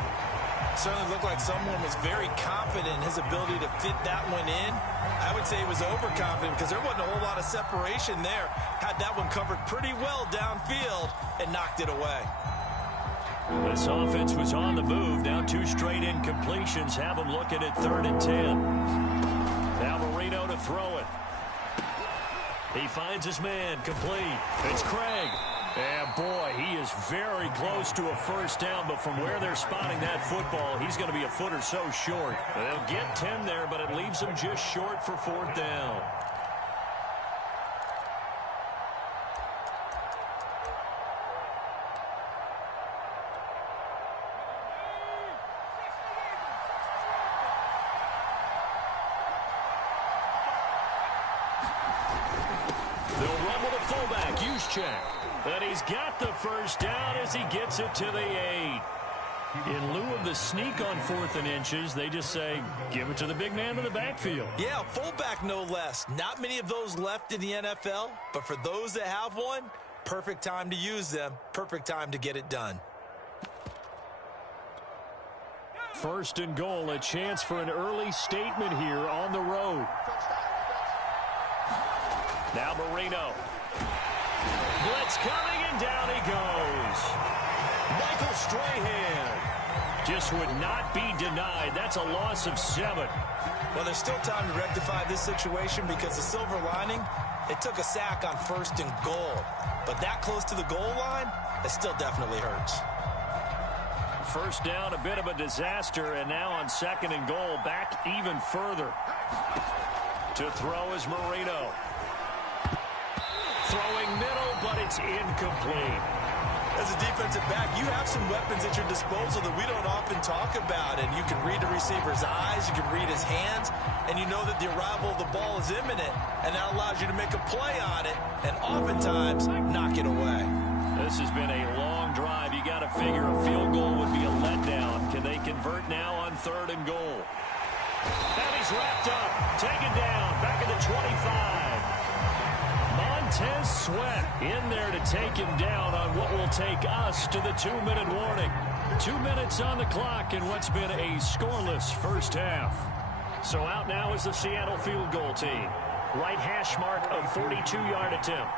Certainly looked like someone was very confident in his ability to fit that one in. I would say he was overconfident because there wasn't a whole lot of separation there. Had that one covered pretty well downfield and knocked it away. This offense was on the move. Now 2 straight incompletions have them looking at 3rd and 10. Now Marino to throw it. He finds his man complete. It's Craig. And boy, he is very close to a first down, but from where they're spotting that football, he's going to be a foot or so short. They'll get 10 there, but it leaves them just short for 4th down. Check. But he's got the first down as he gets it to the 8. In lieu of the sneak on 4th and inches, they just say, give it to the big man in the backfield. Yeah, fullback no less. Not many of those left in the NFL, but for those that have one, perfect time to use them. Perfect time to get it done. 1st and goal, a chance for an early statement here on the road. Now Marino. Blitz coming, and down he goes. Michael Strahan just would not be denied. That's a loss of 7. Well, there's still time to rectify this situation because the silver lining, it took a sack on 1st and goal. But that close to the goal line, it still definitely hurts. First down, a bit of a disaster, and now on 2nd and goal, back even further. To throw is Marino. Throwing middle, but it's incomplete. As a defensive back, you have some weapons at your disposal that we don't often talk about. And you can read the receiver's eyes, you can read his hands, and you know that the arrival of the ball is imminent. And that allows you to make a play on it and oftentimes knock it away. This has been a long drive. You got to figure a field goal would be a letdown. Can they convert now on 3rd and goal? And he's wrapped up, taken down, back at the 25. Montez Sweat in there to take him down on what will take us to the 2-minute warning. 2 minutes on the clock in what's been a scoreless first half. So out now is the Seattle field goal team. Right hash mark of 42-yard attempt.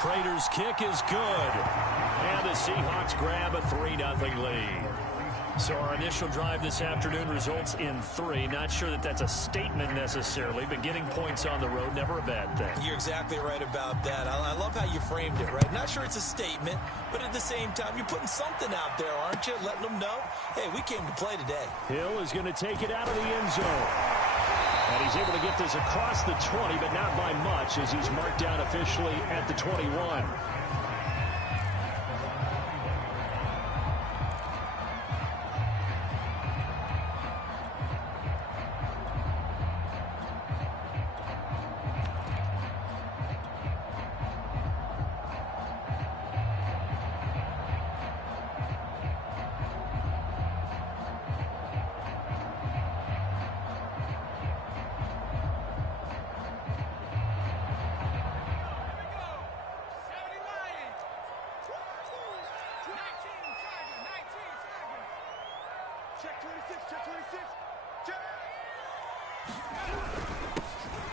Prater's kick is good. And the Seahawks grab a 3-0 lead. So our initial drive this afternoon results in 3. Not sure that that's a statement necessarily, but getting points on the road, never a bad thing. You're exactly right about that. I love how you framed it, right? Not sure it's a statement, but at the same time, you're putting something out there, aren't you? Letting them know, hey, we came to play today. Hill is going to take it out of the end zone. And he's able to get this across the 20, but not by much as he's marked down officially at the 21.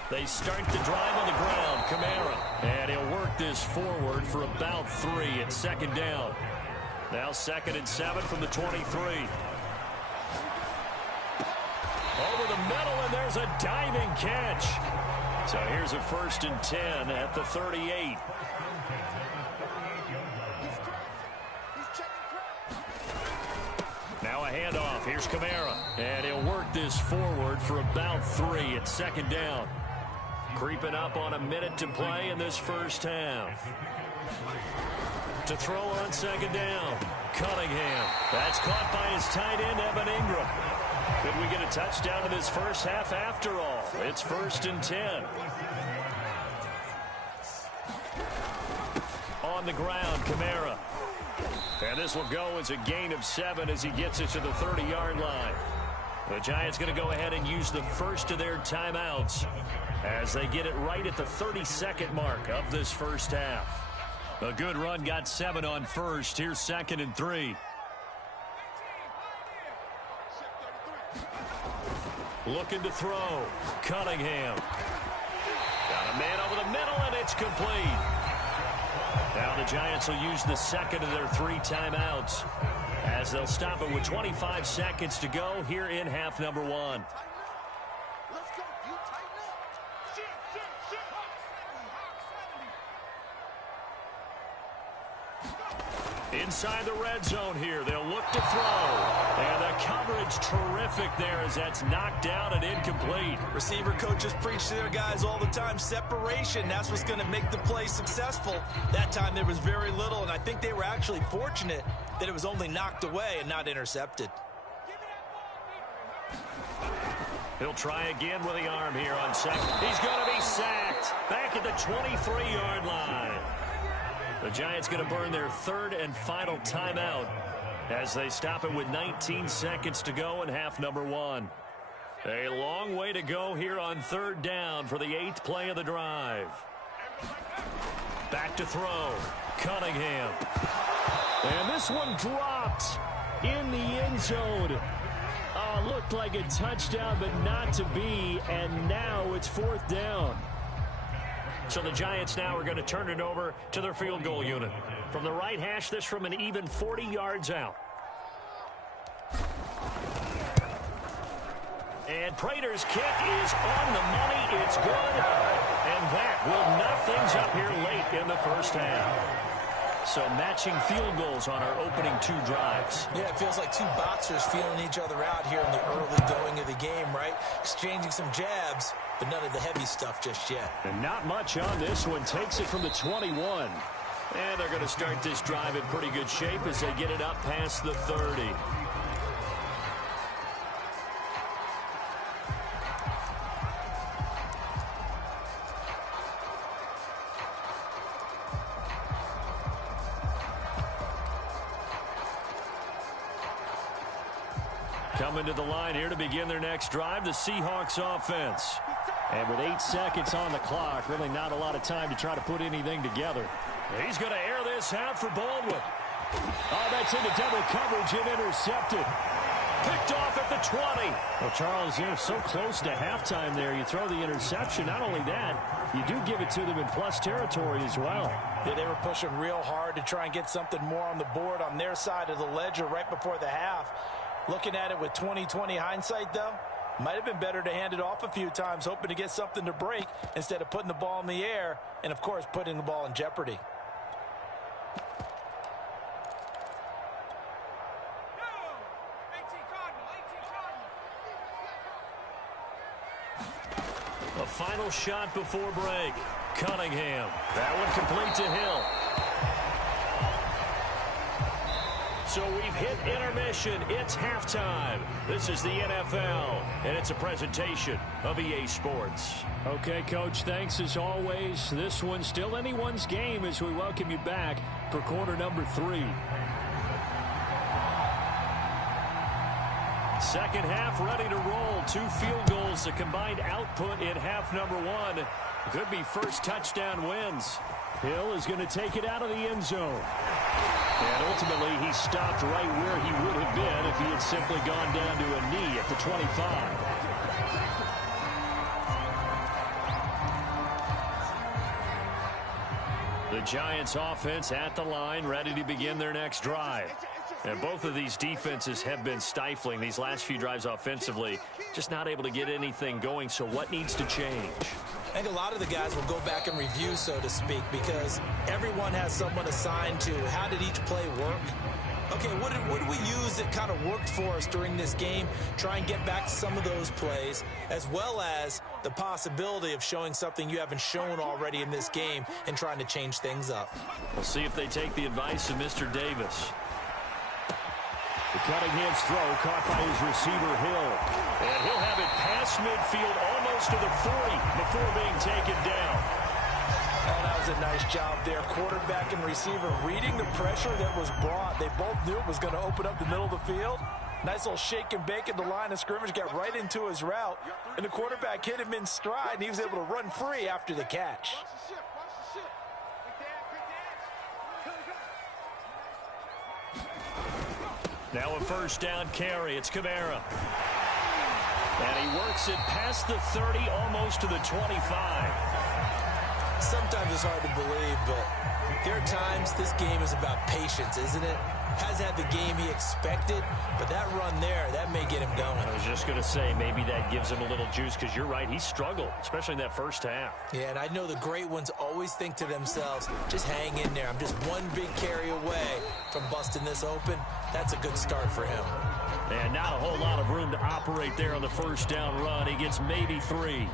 They start the drive on the ground. Kamara. And he'll work this forward for about 3 at 2nd down. Now 2nd and 7 from the 23. Over the middle, and there's a diving catch. So here's a 1st and 10 at the 38. Now a handoff. Here's Kamara. And he'll work this forward for about 3 at 2nd down. Creeping up on a minute to play in this first half. To throw on second down, Cunningham. That's caught by his tight end, Evan Ingram. Could we get a touchdown in this first half after all? It's 1st and 10. On the ground, Kamara. And this will go as a gain of 7 as he gets it to the 30-yard line. The Giants going to go ahead and use the first of their timeouts as they get it right at the 32nd mark of this first half. A good run got 7 on first. Here's 2nd and 3. Looking to throw. Cunningham. Got a man over the middle, and it's complete. Now the Giants will use the second of their 3 timeouts as they'll stop it with 25 seconds to go here in half number 1. Inside the red zone here, they'll look to throw. And the coverage terrific there as that's knocked down and incomplete. Receiver coaches preach to their guys all the time. Separation, that's what's going to make the play successful. That time there was very little, and I think they were actually fortunate that it was only knocked away and not intercepted. He'll try again with the arm here on second. He's going to be sacked back at the 23-yard line. The Giants going to burn their 3rd and final timeout as they stop it with 19 seconds to go in half number 1. A long way to go here on 3rd down for the 8th play of the drive. Back to throw. Cunningham. And this one dropped in the end zone. Looked like a touchdown, but not to be. And now it's 4th down. So the Giants now are going to turn it over to their field goal unit. From the right hash, this from an even 40 yards out. And Prater's kick is on the money. It's good. And that will knock things up here late in the first half. So matching field goals on our opening 2 drives. Yeah, it feels like 2 boxers feeling each other out here in the early going of the game, right? Exchanging some jabs, but none of the heavy stuff just yet. And not much on this one. Takes it from the 21. And they're going to start this drive in pretty good shape as they get it up past the 30. Coming to the line here to begin their next drive, the Seahawks offense. And with 8 seconds on the clock, really not a lot of time to try to put anything together. He's going to air this out for Baldwin. Oh, that's into double coverage and intercepted. Picked off at the 20. Well, Charles, you're so close to halftime there. You throw the interception. Not only that, you do give it to them in plus territory as well. Yeah, they were pushing real hard to try and get something more on the board on their side of the ledger right before the half. Looking at it with 20/20 hindsight, though, might have been better to hand it off a few times, hoping to get something to break instead of putting the ball in the air and, of course, putting the ball in jeopardy. A final shot before break. Cunningham. That one complete to Hill. So we've hit intermission. It's halftime. This is the NFL, and it's a presentation of EA Sports. Okay, Coach, thanks as always. This one's still anyone's game as we welcome you back for quarter number 3. Second half ready to roll. 2 field goals, the combined output in half number 1. Could be first touchdown wins. Hill is going to take it out of the end zone. And ultimately, he stopped right where he would have been if he had simply gone down to a knee at the 25. The Giants offense at the line, ready to begin their next drive. And both of these defenses have been stifling these last few drives offensively. Just not able to get anything going, so what needs to change? I think a lot of the guys will go back and review, so to speak, because everyone has someone assigned to how did each play work, Okay, what did we use that kind of worked for us during this game? Try and get back to some of those plays, as well as the possibility of showing something you haven't shown already in this game and trying to change things up. We'll see if they take the advice of Mr. Davis. The Cunningham's throw caught by his receiver, Hill. And he'll have it past midfield almost to the 40 before being taken down. Oh, that was a nice job there. Quarterback and receiver reading the pressure that was brought. They both knew it was going to open up the middle of the field. Nice little shake and bake at the line of scrimmage, got right into his route. And the quarterback hit him in stride, and he was able to run free after the catch. Now a first down carry. It's Kamara. And he works it past the 30, almost to the 25. Sometimes it's hard to believe, but there are times this game is about patience, isn't it? Has had the game he expected, but that run there, that may get him going. I was just going to say, maybe that gives him a little juice, because you're right, he struggled, especially in that first half. Yeah, and I know the great ones always think to themselves, just hang in there. I'm just one big carry away from busting this open. That's a good start for him. And not a whole lot of room to operate there on the first down run. He gets maybe 3.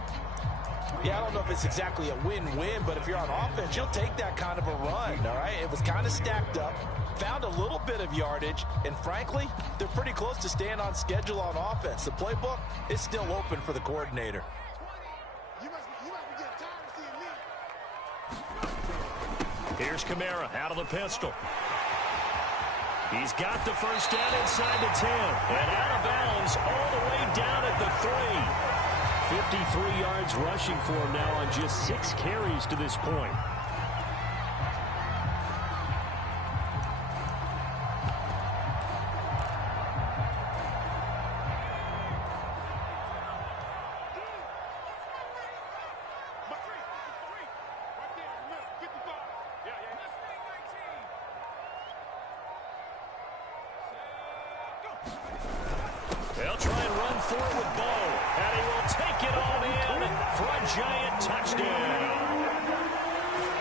Yeah, I don't know if it's exactly a win-win, but if you're on offense, you'll take that kind of a run, all right? It was kind of stacked up, found a little bit of yardage, and frankly, they're pretty close to staying on schedule on offense. The playbook is still open for the coordinator. Here's Kamara out of the pistol. He's got the first down inside the 10, and out of bounds all the way down at the 3. 53 yards rushing for him now on just 6 carries to this point. They'll try and run for it with Bo, and he will take it all in for a giant touchdown.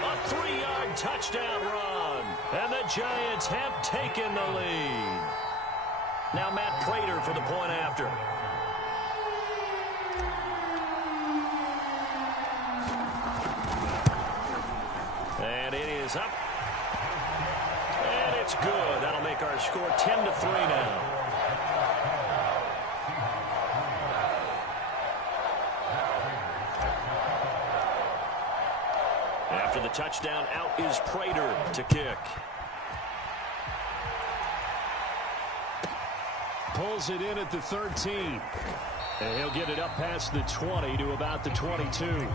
A 3-yard touchdown run, and the Giants have taken the lead. Now Matt Prater for the point after. And it is up. And it's good. That'll make our score 10-3 now. After the touchdown, out is Prater to kick. Pulls it in at the 13. And he'll get it up past the 20 to about the 22.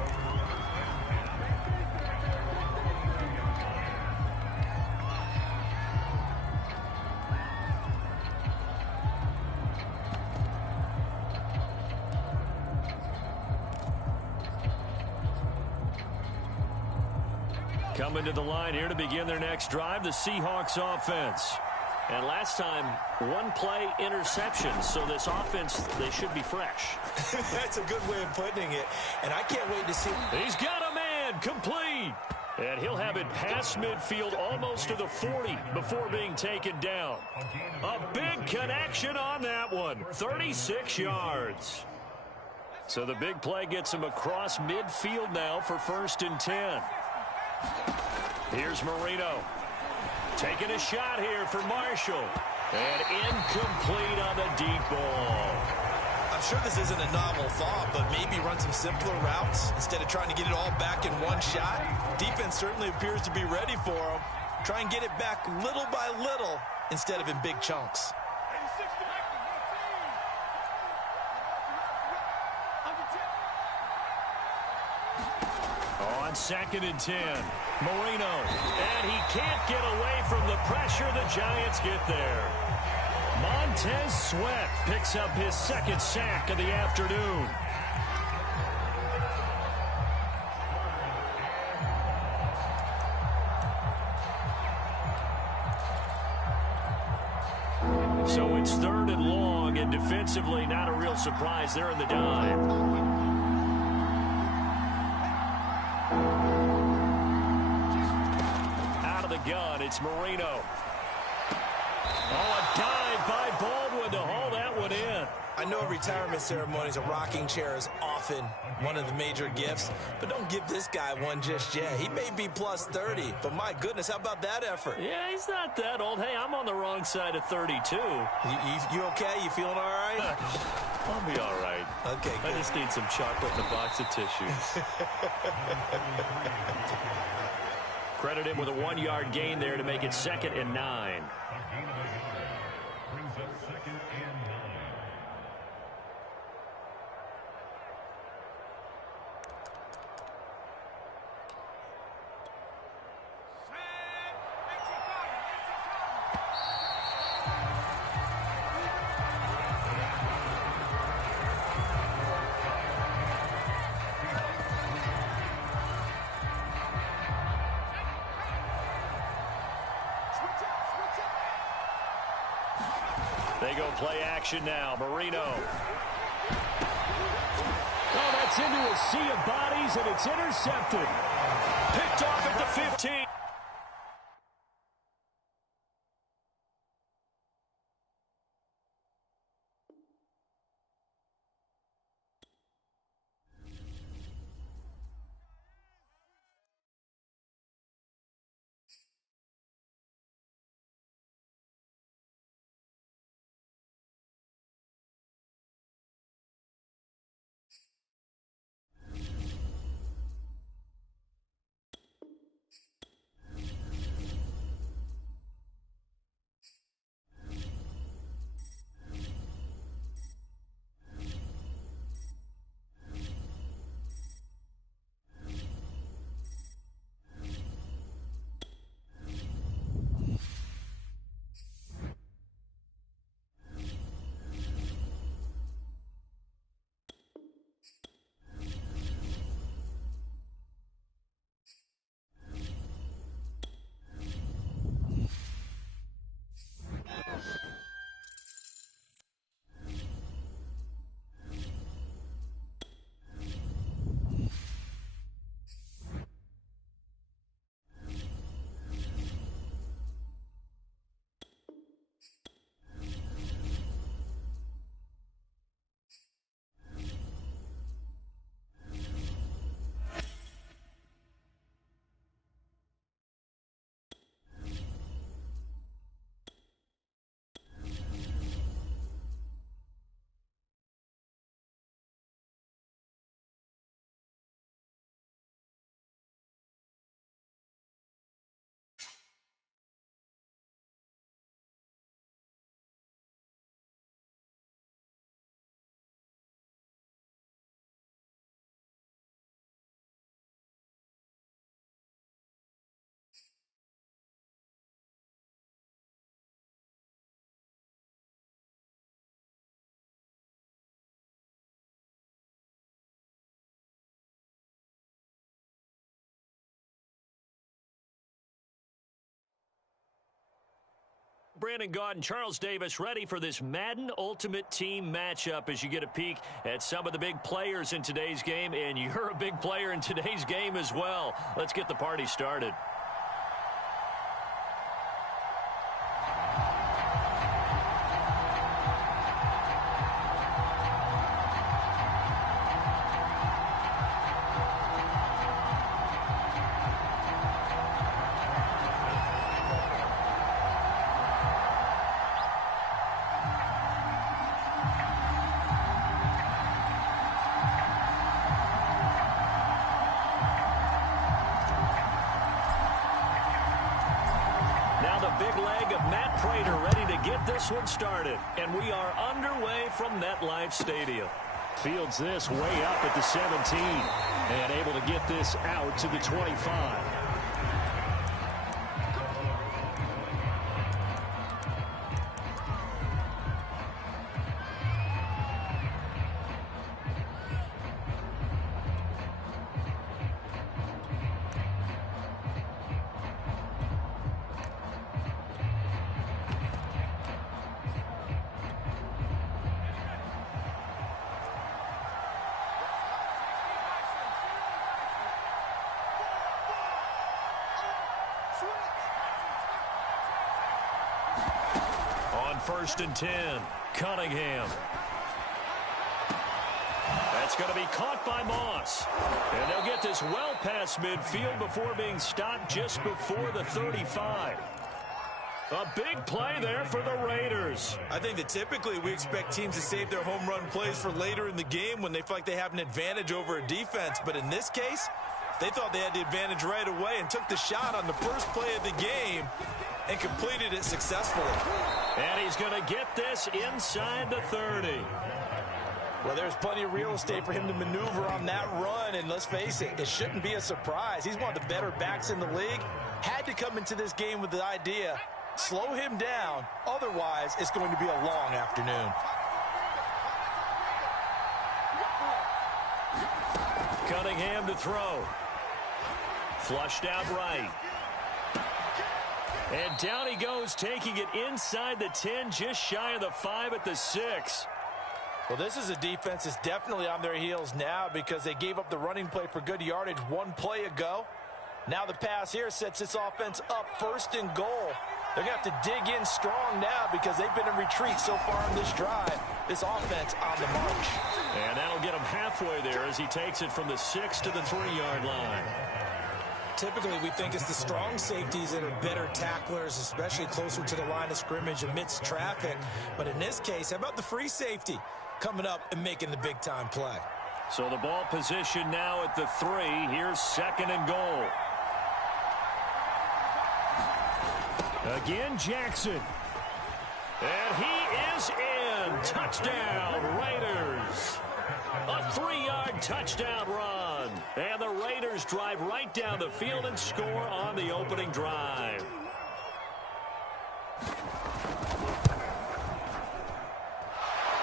Coming to the line here to begin their next drive, the Seahawks offense. And last time, 1 play interception, so this offense, they should be fresh. That's a good way of putting it, and I can't wait to see. He's got a man, complete. And he'll have it past midfield almost to the 40 before being taken down. A big connection on that one, 36 yards. So the big play gets him across midfield now for 1st and 10. Here's Marino. Taking a shot here for Marshall. And incomplete on the deep ball. I'm sure this isn't a novel thought, but maybe run some simpler routes instead of trying to get it all back in one shot. Defense certainly appears to be ready for him. Try and get it back little by little instead of in big chunks. On 2nd and 10, Marino, and he can't get away from the pressure. The Giants get there. Montez Sweat picks up his 2nd sack of the afternoon. So it's 3rd and long, and defensively not a real surprise there in the dime. Gun, it's Marino. Oh, a dive by Baldwin to haul that one in. I know retirement ceremonies, a rocking chair is often one of the major gifts, but don't give this guy one just yet. He may be plus 30, but my goodness, how about that effort? Yeah, he's not that old. Hey, I'm on the wrong side of 32. You okay? You feeling all right? I'll be all right. Okay, good. I just need some chocolate and a box of tissues. Credit him with a 1-yard gain there to make it 2nd and 9. Brings up 2nd and 9. They go play action now. Marino. Oh, that's into a sea of bodies, and it's intercepted. Picked off at the 15. Brandon Gaud and Charles Davis ready for this Madden Ultimate Team matchup as you get a peek at some of the big players in today's game, and you're a big player in today's game as well. Let's get the party started. This one started, and we are underway from MetLife Stadium. Fields this way up at the 17 and able to get this out to the 25. 1st and 10. Cunningham. That's going to be caught by Moss. And they'll get this well past midfield before being stopped just before the 35. A big play there for the Raiders. I think that typically we expect teams to save their home run plays for later in the game when they feel like they have an advantage over a defense. But in this case, they thought they had the advantage right away and took the shot on the first play of the game and completed it successfully. And he's going to get this inside the 30. Well, there's plenty of real estate for him to maneuver on that run, and let's face it, it shouldn't be a surprise. He's one of the better backs in the league. Had to come into this game with the idea, slow him down, otherwise it's going to be a long afternoon. Cunningham to throw. Flushed out right. And down he goes, taking it inside the 10, just shy of the 5 at the 6. Well, this is a defense that's definitely on their heels now because they gave up the running play for good yardage one play ago. Now the pass here sets this offense up 1st and goal. They're going to have to dig in strong now because they've been in retreat so far in this drive. This offense on the march. And that'll get him halfway there as he takes it from the 6 to the 3-yard line. Typically, we think it's the strong safeties that are better tacklers, especially closer to the line of scrimmage amidst traffic. But in this case, how about the free safety coming up and making the big-time play? So the ball position now at the 3. Here's 2nd and goal. Again, Jackson. And he is in. Touchdown, Raiders. A 3-yard touchdown run. And the Raiders drive right down the field and score on the opening drive.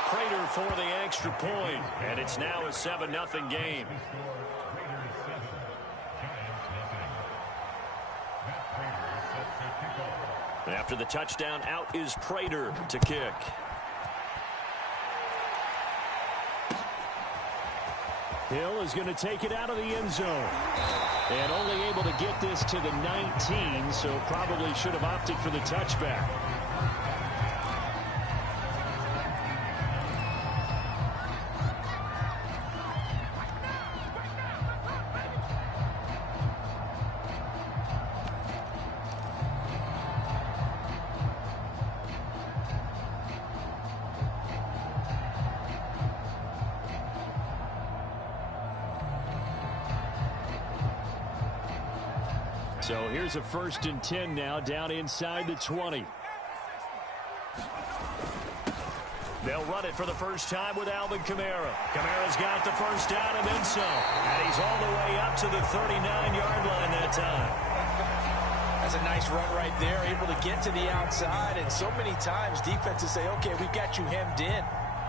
Prater for the extra point, and it's now a 7-0 game. After the touchdown, out is Prater to kick. Hill is going to take it out of the end zone. And only able to get this to the 19, so probably should have opted for the touchback. So here's a 1st and 10 now down inside the 20. They'll run it for the first time with Alvin Kamara. Kamara's got the first down and then some. And he's all the way up to the 39-yard line that time. That's a nice run right there, able to get to the outside. And so many times defenses say, okay, we've got you hemmed in.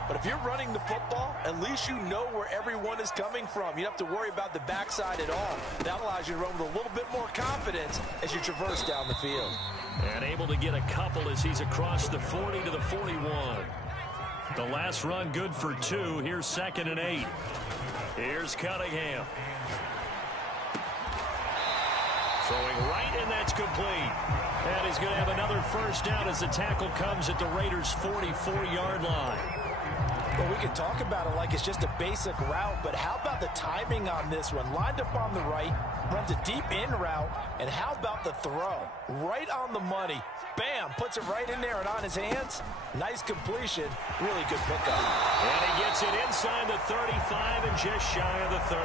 But if you're running the football, at least you know where everyone is coming from. You don't have to worry about the backside at all. That allows you to run with a little bit more confidence as you traverse down the field. And able to get a couple as he's across the 40 to the 41. The last run good for 2. Here's 2nd and 8. Here's Cunningham. Throwing right, and that's complete. And he's going to have another first down as the tackle comes at the Raiders' 44-yard line. Well, we can talk about it like it's just a basic route, but how about the timing on this one? Lined up on the right, runs a deep in route, and how about the throw? Right on the money. Bam, puts it right in there and on his hands. Nice completion, really good pickup. And he gets it inside the 35 and just shy of the 30.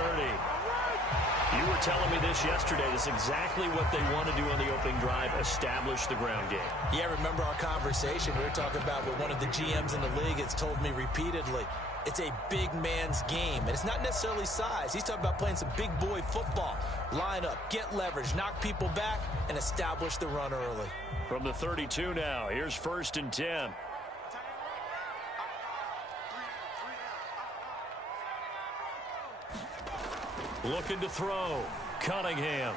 You were telling me this yesterday. This is exactly what they want to do on the opening drive, establish the ground game. Yeah, remember our conversation. We were talking about what one of the GMs in the league has told me repeatedly. It's a big man's game, and it's not necessarily size. He's talking about playing some big boy football. Line up, get leverage, knock people back, and establish the run early. From the 32 now, here's 1st and 10. Looking to throw. Cunningham.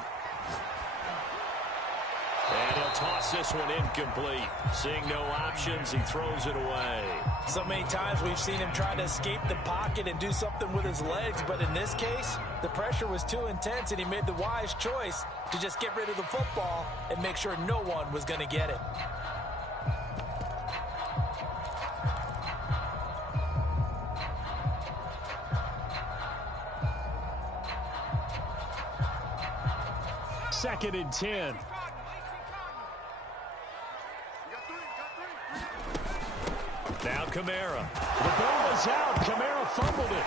And he'll toss this one incomplete. Seeing no options, he throws it away. So many times we've seen him try to escape the pocket and do something with his legs, but in this case, the pressure was too intense and he made the wise choice to just get rid of the football and make sure no one was going to get it. 2nd and 10. Now Kamara. The ball is out. Kamara fumbled it.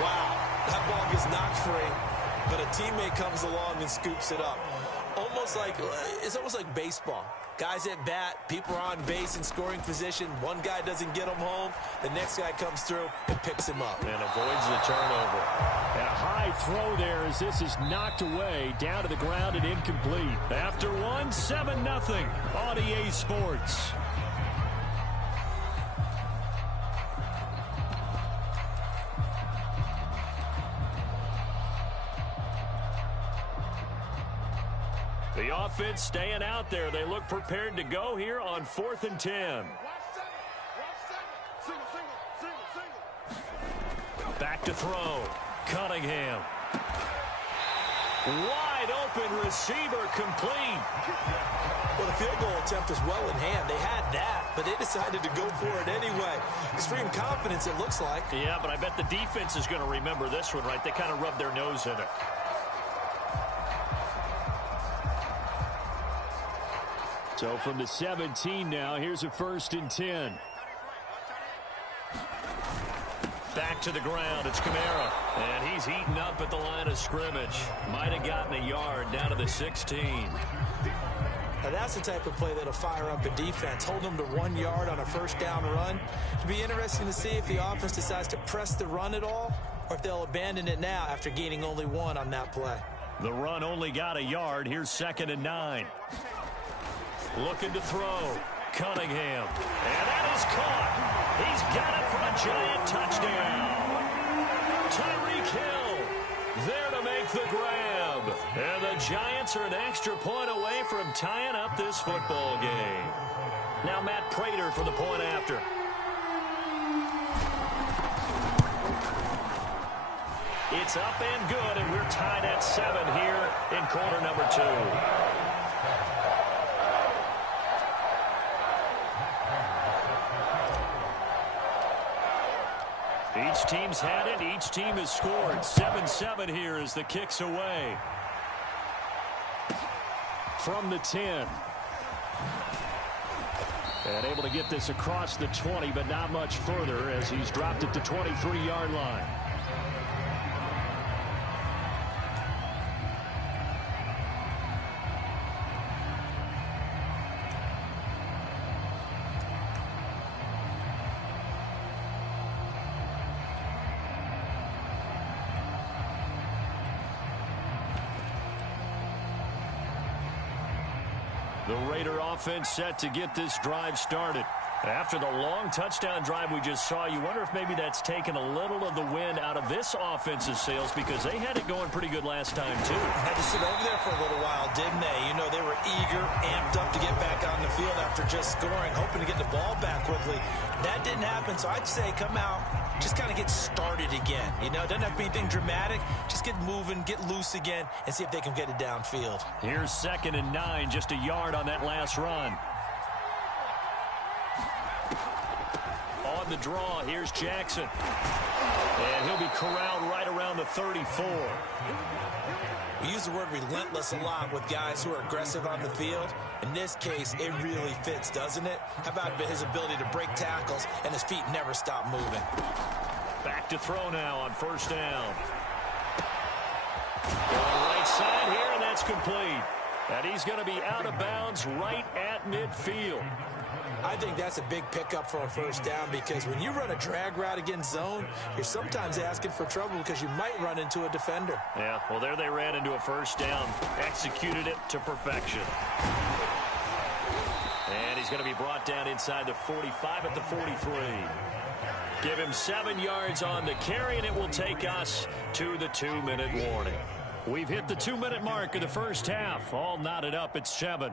Wow, that ball gets knocked free, but a teammate comes along and scoops it up. It's almost like baseball. Guys at bat, people are on base in scoring position. One guy doesn't get him home. The next guy comes through and picks him up. And avoids the turnover. And a high throw there as this is knocked away, down to the ground and incomplete. After one, 7-0 on EA Sports. The offense staying out there. They look prepared to go here on 4th and 10. Back to throw. Cunningham. Wide open receiver complete. Well, the field goal attempt was well in hand. They had that, but they decided to go for it anyway. Extreme confidence, it looks like. Yeah, but I bet the defense is going to remember this one, right? They kind of rubbed their nose in it. So from the 17 now, here's a 1st and 10. Back to the ground, it's Kamara. And he's heating up at the line of scrimmage. Might have gotten a yard down to the 16. Now that's the type of play that'll fire up a defense. Hold them to 1 yard on a 1st down run. It'll be interesting to see if the offense decides to press the run at all, or if they'll abandon it now after gaining only 1 on that play. The run only got a yard. Here's 2nd and 9. Looking to throw. Cunningham. And that is caught. He's got it for a giant touchdown. Tyreek Hill there to make the grab. And the Giants are an extra point away from tying up this football game. Now Matt Prater for the point after. It's up and good, and we're tied at 7 here in quarter number 2. Each team's had it. Each team has scored. 7-7 here as the kick's away. From the 10. And able to get this across the 20, but not much further as he's dropped at the 23-yard line. The Raider offense set to get this drive started. After the long touchdown drive we just saw, you wonder if maybe that's taken a little of the wind out of this offense's sails because they had it going pretty good last time, too. Had to sit over there for a little while, didn't they? You know, they were eager, amped up to get back on the field after just scoring, hoping to get the ball back quickly. That didn't happen, so I'd say come out, just kind of get started again. You know, it doesn't have to be anything dramatic. Just get moving, get loose again, and see if they can get it downfield. Here's 2nd and 9, just a yard on that last run. On the draw, here's Jackson. And he'll be corralled right around the 34. We use the word relentless a lot with guys who are aggressive on the field. In this case, it really fits, doesn't it? How about his ability to break tackles and his feet never stop moving? Back to throw now on 1st down. Going right side here, and that's complete. And he's going to be out of bounds right at midfield. I think that's a big pickup for a 1st down because when you run a drag route against zone, you're sometimes asking for trouble because you might run into a defender. Yeah, well, there they ran into a 1st down. Executed it to perfection. And he's going to be brought down inside the 45 at the 43. Give him 7 yards on the carry, and it will take us to the 2-minute warning. We've hit the 2-minute mark of the first half. All knotted up at 7.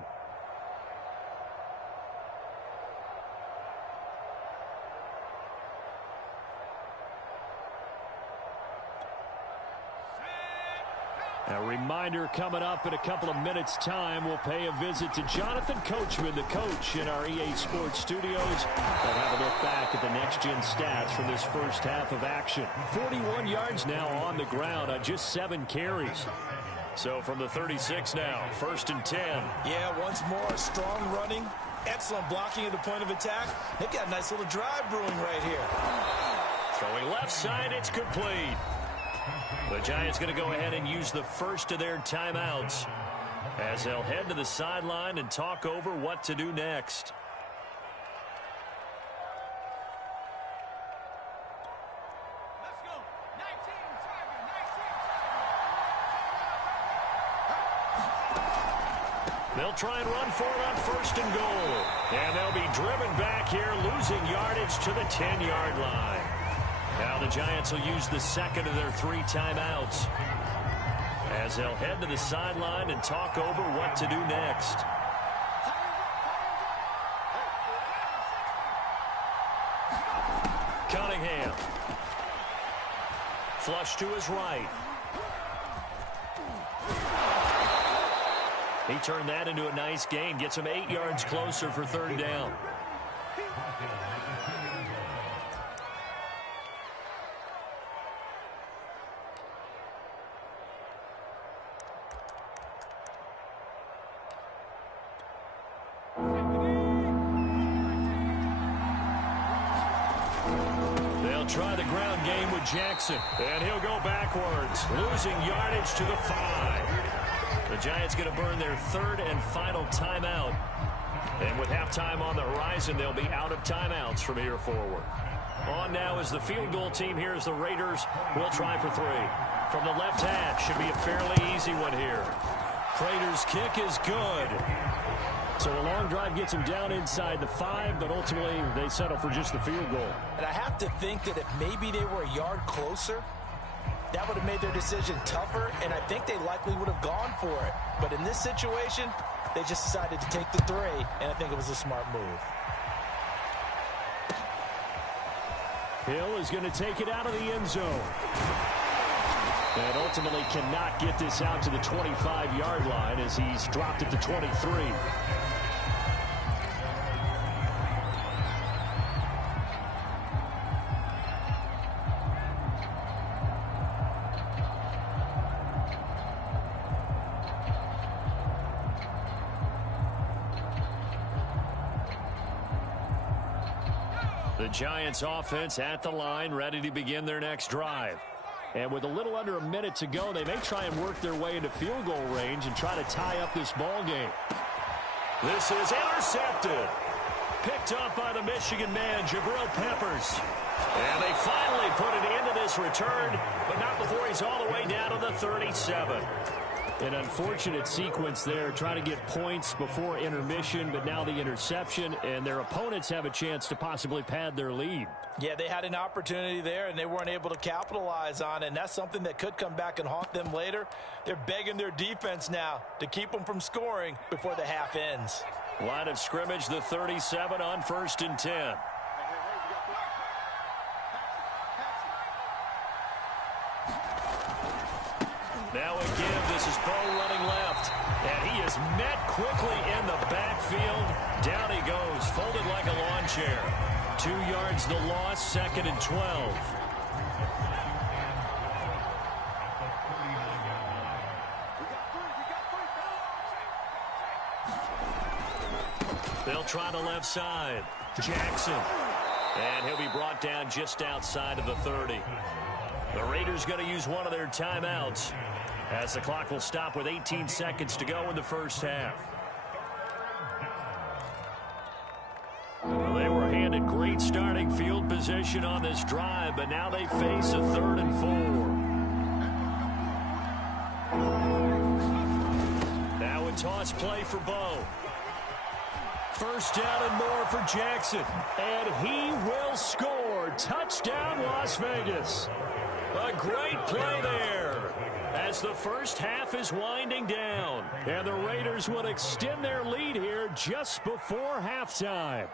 A reminder coming up in a couple of minutes' time. We'll pay a visit to Jonathan Coachman, the coach in our EA Sports studios. We'll have a look back at the next-gen stats from this first half of action. 41 yards now on the ground on just 7 carries. So from the 36 now, 1st and 10. Yeah, once more, strong running, excellent blocking at the point of attack. They've got a nice little drive brewing right here. Throwing left side, it's complete. The Giants going to go ahead and use the first of their timeouts as they'll head to the sideline and talk over what to do next. They'll try and run for it on 1st and goal. And they'll be driven back here, losing yardage to the 10-yard line. Now the Giants will use the second of their 3 timeouts as they'll head to the sideline and talk over what to do next. Cunningham. Flush to his right. He turned that into a nice gain. Gets him 8 yards closer for 3rd down. They'll try the ground game with Jackson. And he'll go backwards, losing yardage to the 5. The Giants going to burn their 3rd and final timeout. And with halftime on the horizon, they'll be out of timeouts from here forward. On now is the field goal team. Here's the Raiders. We'll try for 3. From the left half, should be a fairly easy one here. Prater's kick is good. So the long drive gets them down inside the 5, but ultimately they settle for just the field goal. And I have to think that if maybe they were a yard closer, that would have made their decision tougher, and I think they likely would have gone for it. But in this situation, they just decided to take the 3, and I think it was a smart move. Hill is going to take it out of the end zone. And ultimately cannot get this out to the 25-yard line as he's dropped it to 23. The Giants offense at the line, ready to begin their next drive. And with a little under a minute to go, they may try and work their way into field goal range and try to tie up this ball game. This is intercepted. Picked up by the Michigan man, Jabril Peppers. And they finally put it into this return, but not before he's all the way down to the 37. An unfortunate sequence there, trying to get points before intermission, but now the interception, and their opponents have a chance to possibly pad their lead. Yeah, they had an opportunity there, and they weren't able to capitalize on it, and that's something that could come back and haunt them later. They're begging their defense now to keep them from scoring before the half ends. Line of scrimmage, the 37 on 1st and 10. Now again, this is Bo running left. And he is met quickly in the backfield. Down he goes, folded like a lawn chair. 2 yards the loss, 2nd and 12. They'll try the left side. Jackson. And he'll be brought down just outside of the 30. The Raiders going to use one of their timeouts as the clock will stop with 18 seconds to go in the first half. Well, they were handed great starting field position on this drive, but now they face a 3rd and 4. Now a toss play for Bo. First down and more for Jackson. And he will score. Touchdown, Las Vegas. A great play there as the first half is winding down. And the Raiders will extend their lead here just before halftime.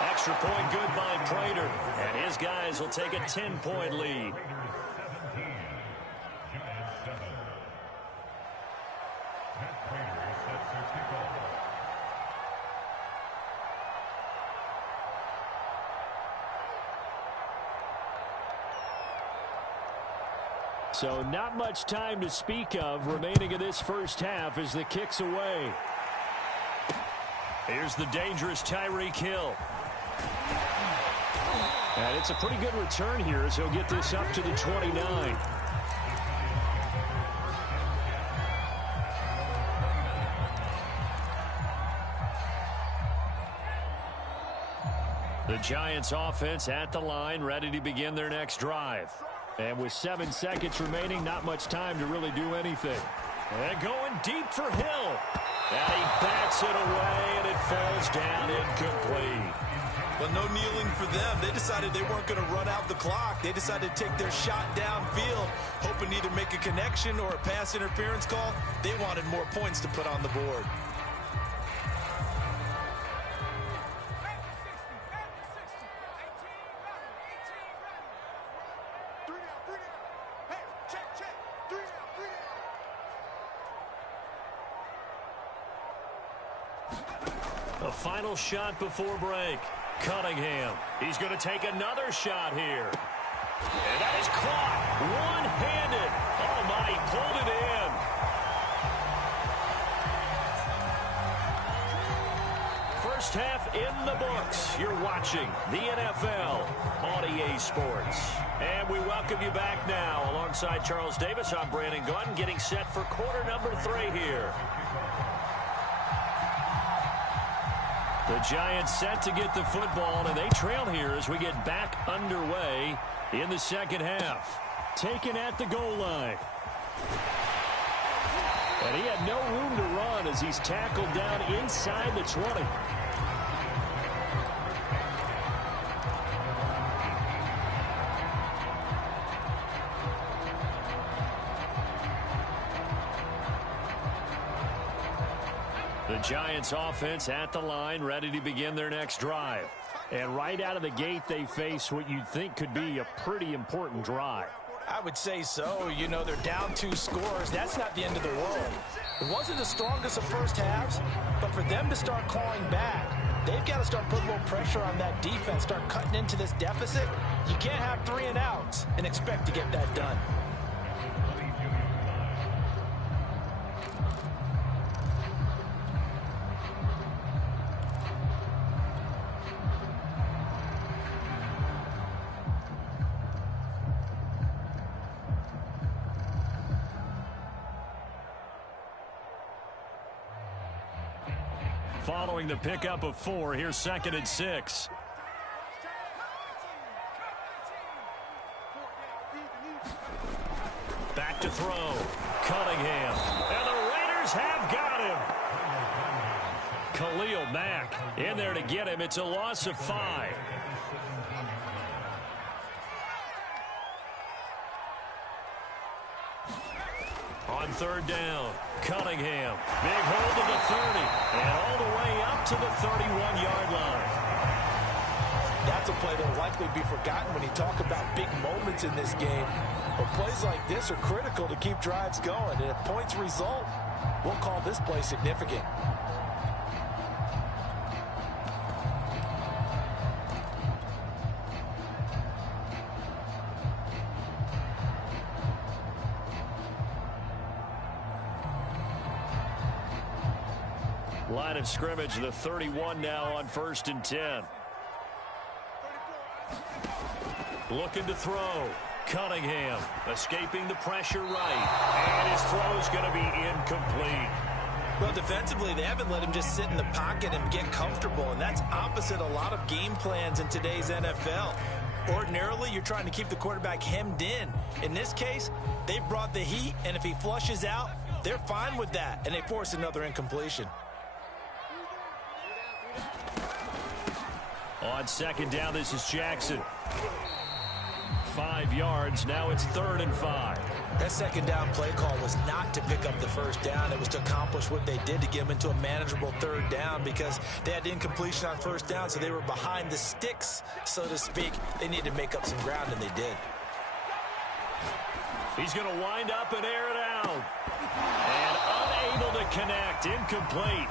Extra point good by Prater. And his guys will take a 10-point lead. So not much time to speak of remaining in this first half as the kick's away. Here's the dangerous Tyreek Hill. And it's a pretty good return here as he'll get this up to the 29. The Giants offense at the line, ready to begin their next drive. And with 7 seconds remaining, not much time to really do anything. And going deep for Hill. And he bats it away, and it falls down incomplete. Well, no kneeling for them. They decided they weren't going to run out the clock. They decided to take their shot downfield, hoping to either make a connection or a pass interference call. They wanted more points to put on the board. The final shot before break. Cunningham. He's going to take another shot here. And that is caught. One-handed. Oh, my. He pulled it in. First half in the books. You're watching the NFL on EA Sports. And we welcome you back now. Alongside Charles Davis, I'm Brandon Gunn, getting set for quarter number 3 here. The Giants set to get the football, and they trail here as we get back underway in the second half. Taken at the goal line. And he had no room to run as he's tackled down inside the 20. The Giants offense at the line, ready to begin their next drive. And right out of the gate, they face what you'd think could be a pretty important drive. I would say so. You know, they're down 2 scores. That's not the end of the world. It wasn't the strongest of first halves, but for them to start clawing back, they've got to start putting more pressure on that defense, start cutting into this deficit. You can't have 3 and outs and expect to get that done. Following the pickup of 4, here's 2nd and 6. Back to throw. Cunningham. And the Raiders have got him. Khalil Mack in there to get him. It's a loss of 5. On 3rd down, Cunningham. Big hold to the 30. And all the way up to the 31-yard line. That's a play that will likely be forgotten when you talk about big moments in this game. But plays like this are critical to keep drives going. And if points result, we'll call this play significant. Line of scrimmage, the 31 now on 1st and 10. Looking to throw. Cunningham escaping the pressure right. And his throw is going to be incomplete. Well, defensively, they haven't let him just sit in the pocket and get comfortable, and that's opposite a lot of game plans in today's NFL. Ordinarily, you're trying to keep the quarterback hemmed in. In this case, they brought the heat, and if he flushes out, they're fine with that, and they force another incompletion. On 2nd down, this is Jackson. 5 yards. Now it's 3rd and 5. That 2nd down play call was not to pick up the 1st down. It was to accomplish what they did to get them into a manageable 3rd down because they had incompletion on 1st down, so they were behind the sticks, so to speak. They needed to make up some ground, and they did. He's going to wind up and air it out. And unable to connect. Incomplete.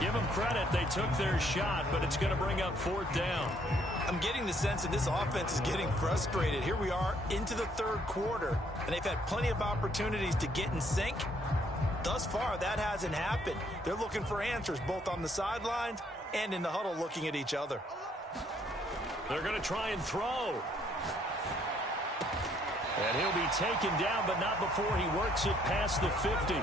Give them credit. They took their shot, but it's going to bring up fourth down. I'm getting the sense that this offense is getting frustrated. Here we are into the third quarter, and they've had plenty of opportunities to get in sync. Thus far, that hasn't happened. They're looking for answers both on the sidelines and in the huddle looking at each other. They're going to try and throw. And he'll be taken down, but not before he works it past the 50.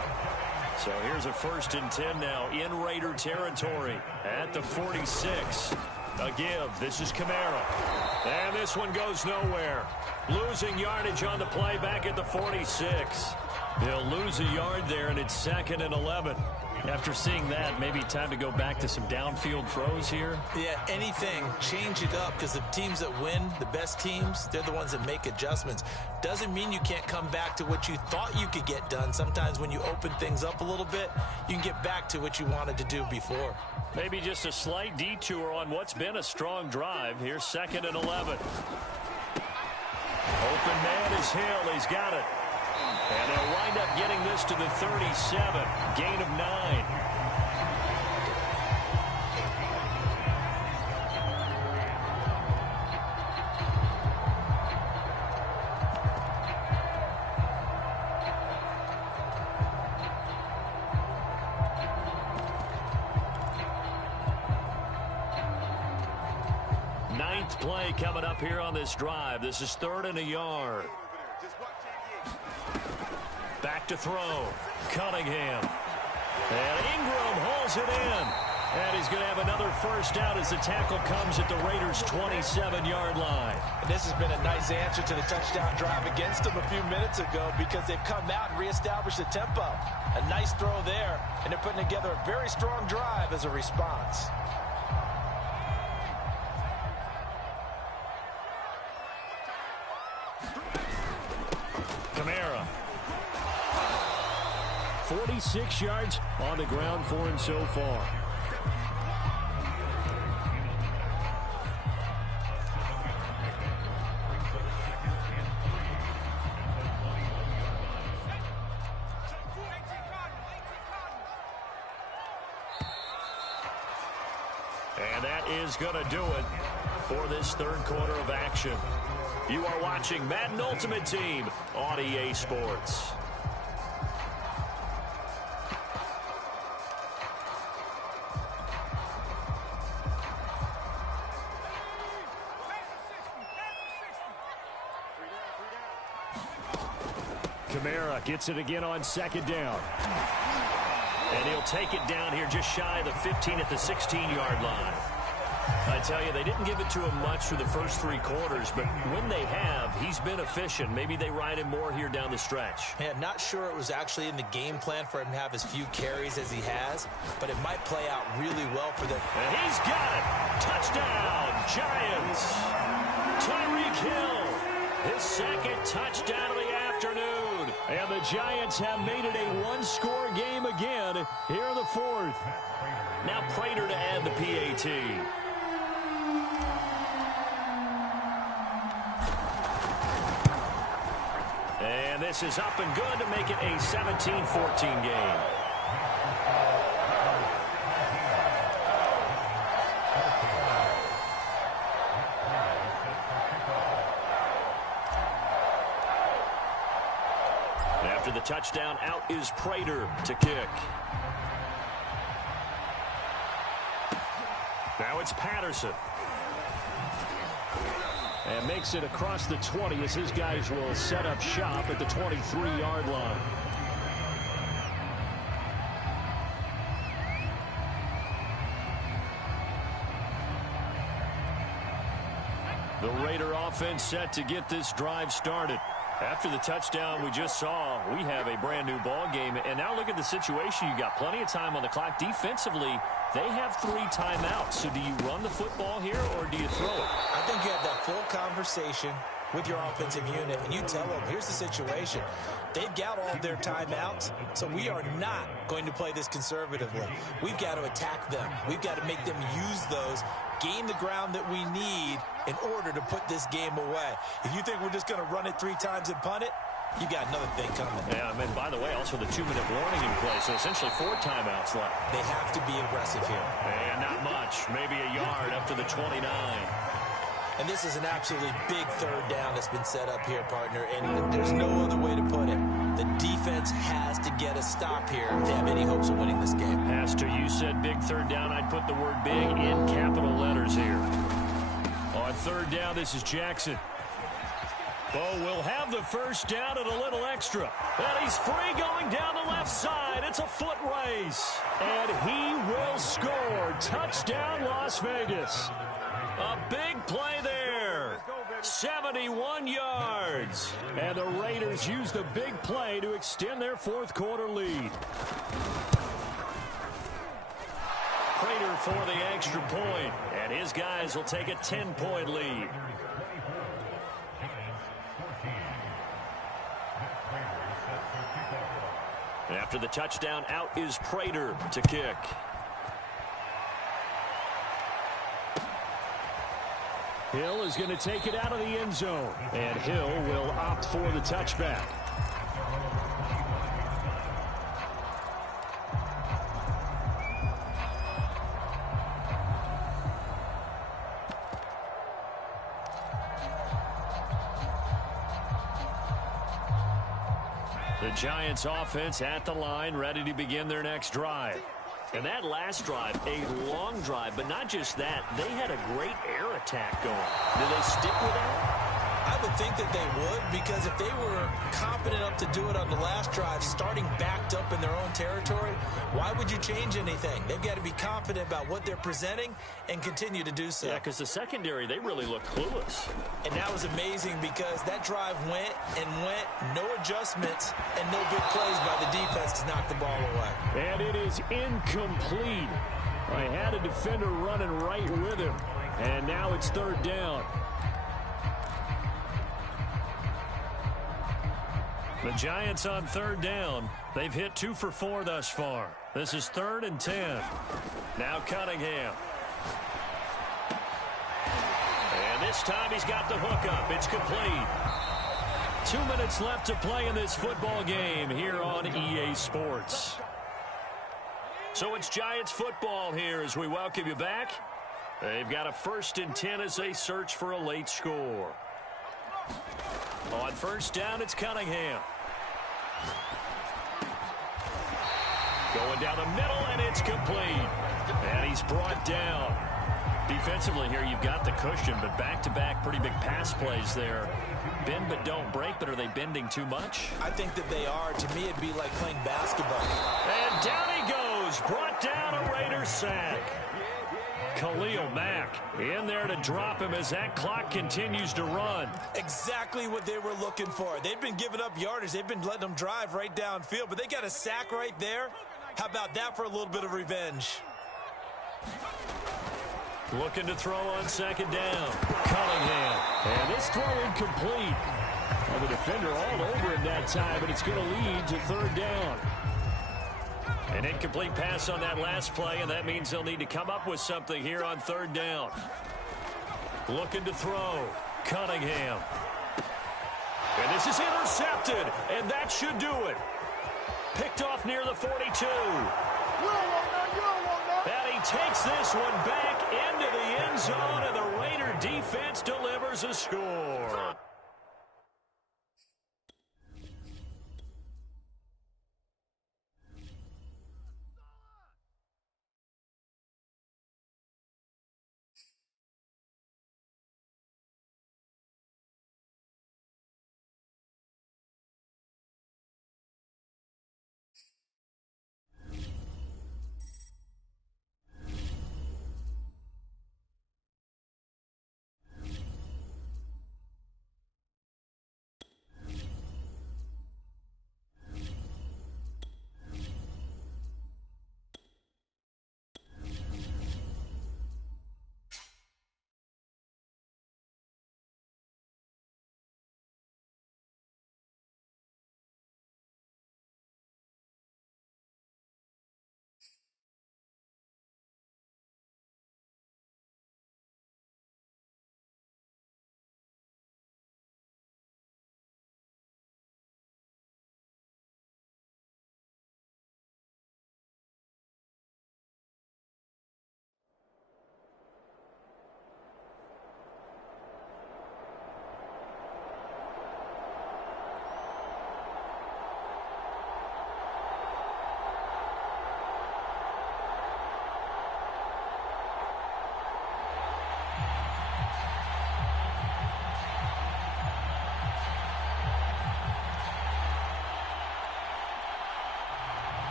So here's a 1st and 10 now in Raider territory at the 46. A give. This is Kamara. And this one goes nowhere. Losing yardage on the play back at the 46. They'll lose a yard there, and it's 2nd and 11. After seeing that, maybe time to go back to some downfield throws here. Yeah, anything. Change it up, because the teams that win, the best teams, they're the ones that make adjustments. Doesn't mean you can't come back to what you thought you could get done. Sometimes when you open things up a little bit, you can get back to what you wanted to do before. Maybe just a slight detour on what's been a strong drive. Here's 2nd and 11. Open man is Hill. He's got it. And they'll wind up getting this to the 37. Gain of 9. Ninth play coming up here on this drive. This is 3rd and a yard. Back to throw. Cunningham. And Ingram holds it in. And he's going to have another first down as the tackle comes at the Raiders' 27-yard line. And this has been a nice answer to the touchdown drive against them a few minutes ago, because they've come out and reestablished the tempo. A nice throw there, and they're putting together a very strong drive as a response. Kamara. 46 yards on the ground for him so far. And that is going to do it for this third quarter of action. You are watching Madden Ultimate Team on EA Sports. Kamara gets it again on 2nd down. And he'll take it down here just shy of the 15 at the 16-yard line. I tell you, they didn't give it to him much for the first 3 quarters, but when they have, he's been efficient. Maybe they ride him more here down the stretch. Yeah, not sure it was actually in the game plan for him to have as few carries as he has, but it might play out really well for them. And he's got it. Touchdown, Giants. Tyreek Hill, his 2nd touchdown of the afternoon. And the Giants have made it a one-score game again here in the 4th. Now Prater to add the PAT. And this is up and good to make it a 17-14 game. After the touchdown, out is Prater to kick. Now it's Patterson. And makes it across the 20 as his guys will set up shop at the 23-yard line. The Raider offense set to get this drive started. After the touchdown we just saw, we have a brand new ball game. And now look at the situation. You got plenty of time on the clock. Defensively, they have 3 timeouts. So do you run the football here or do you throw it? I think you have that full conversation with your offensive unit, and you tell them, here's the situation. They've got all of their timeouts, so we are not going to play this conservatively. We've got to attack them. We've got to make them use those, gain the ground that we need in order to put this game away. If you think we're just going to run it 3 times and punt it, You got another thing coming. Yeah, and by the way, also the 2-minute warning in play, so essentially 4 timeouts left. They have to be aggressive here. And not much, maybe a yard up to the 29. And this is an absolutely big third down that's been set up here, partner, and there's no other way to put it. The defense has to get a stop here if they have any hopes of winning this game. Has to. You said big third down. I'd put the word big in capital letters here. On third down, this is Jackson. Bo will have the first down and a little extra. And he's free going down the left side. It's a foot race. And he will score. Touchdown, Las Vegas. A big play there. 71 yards. And the Raiders use the big play to extend their fourth quarter lead. Prater for the extra point. And his guys will take a 10-point lead. After the touchdown, out is Prater to kick. Hill is going to take it out of the end zone. And Hill will opt for the touchback. The Giants offense at the line, ready to begin their next drive. And that last drive, a long drive, but not just that. They had a great air attack going. Do they stick with that? I would think that they would, because if they were confident enough to do it on the last drive, starting backed up in their own territory, why would you change anything? They've got to be confident about what they're presenting and continue to do so. Yeah, because the secondary, they really look clueless. And that was amazing because that drive went and went, no adjustments, and no big plays by the defense to knock the ball away. And it is incomplete. I had a defender running right with him. And now it's third down. The Giants on third down. They've hit 2 for 4 thus far. This is 3rd and 10. Now Cunningham. And this time he's got the hook up. It's complete. 2 minutes left to play in this football game here on EA Sports. So it's Giants football here as we welcome you back. They've got a 1st and 10 as they search for a late score. On first down, it's Cunningham. Going down the middle, and it's complete. And he's brought down. Defensively here, you've got the cushion, but back-to-back pretty big pass plays there. Bend but don't break, but are they bending too much? I think that they are. To me, it'd be like playing basketball. And down he goes. Brought down a Raiders sack. Khalil Mack in there to drop him as that clock continues to run. Exactly what they were looking for. They've been giving up yardage. They've been letting them drive right downfield, but they got a sack right there. How about that for a little bit of revenge? Looking to throw on second down. Cunningham. And this throw incomplete. Well, the defender all over him that time, but it's going to lead to third down. An incomplete pass on that last play, and that means they'll need to come up with something here on third down. Looking to throw. Cunningham. And this is intercepted, and that should do it. Picked off near the 42. And he takes this one back into the end zone, and the Raider defense delivers a score.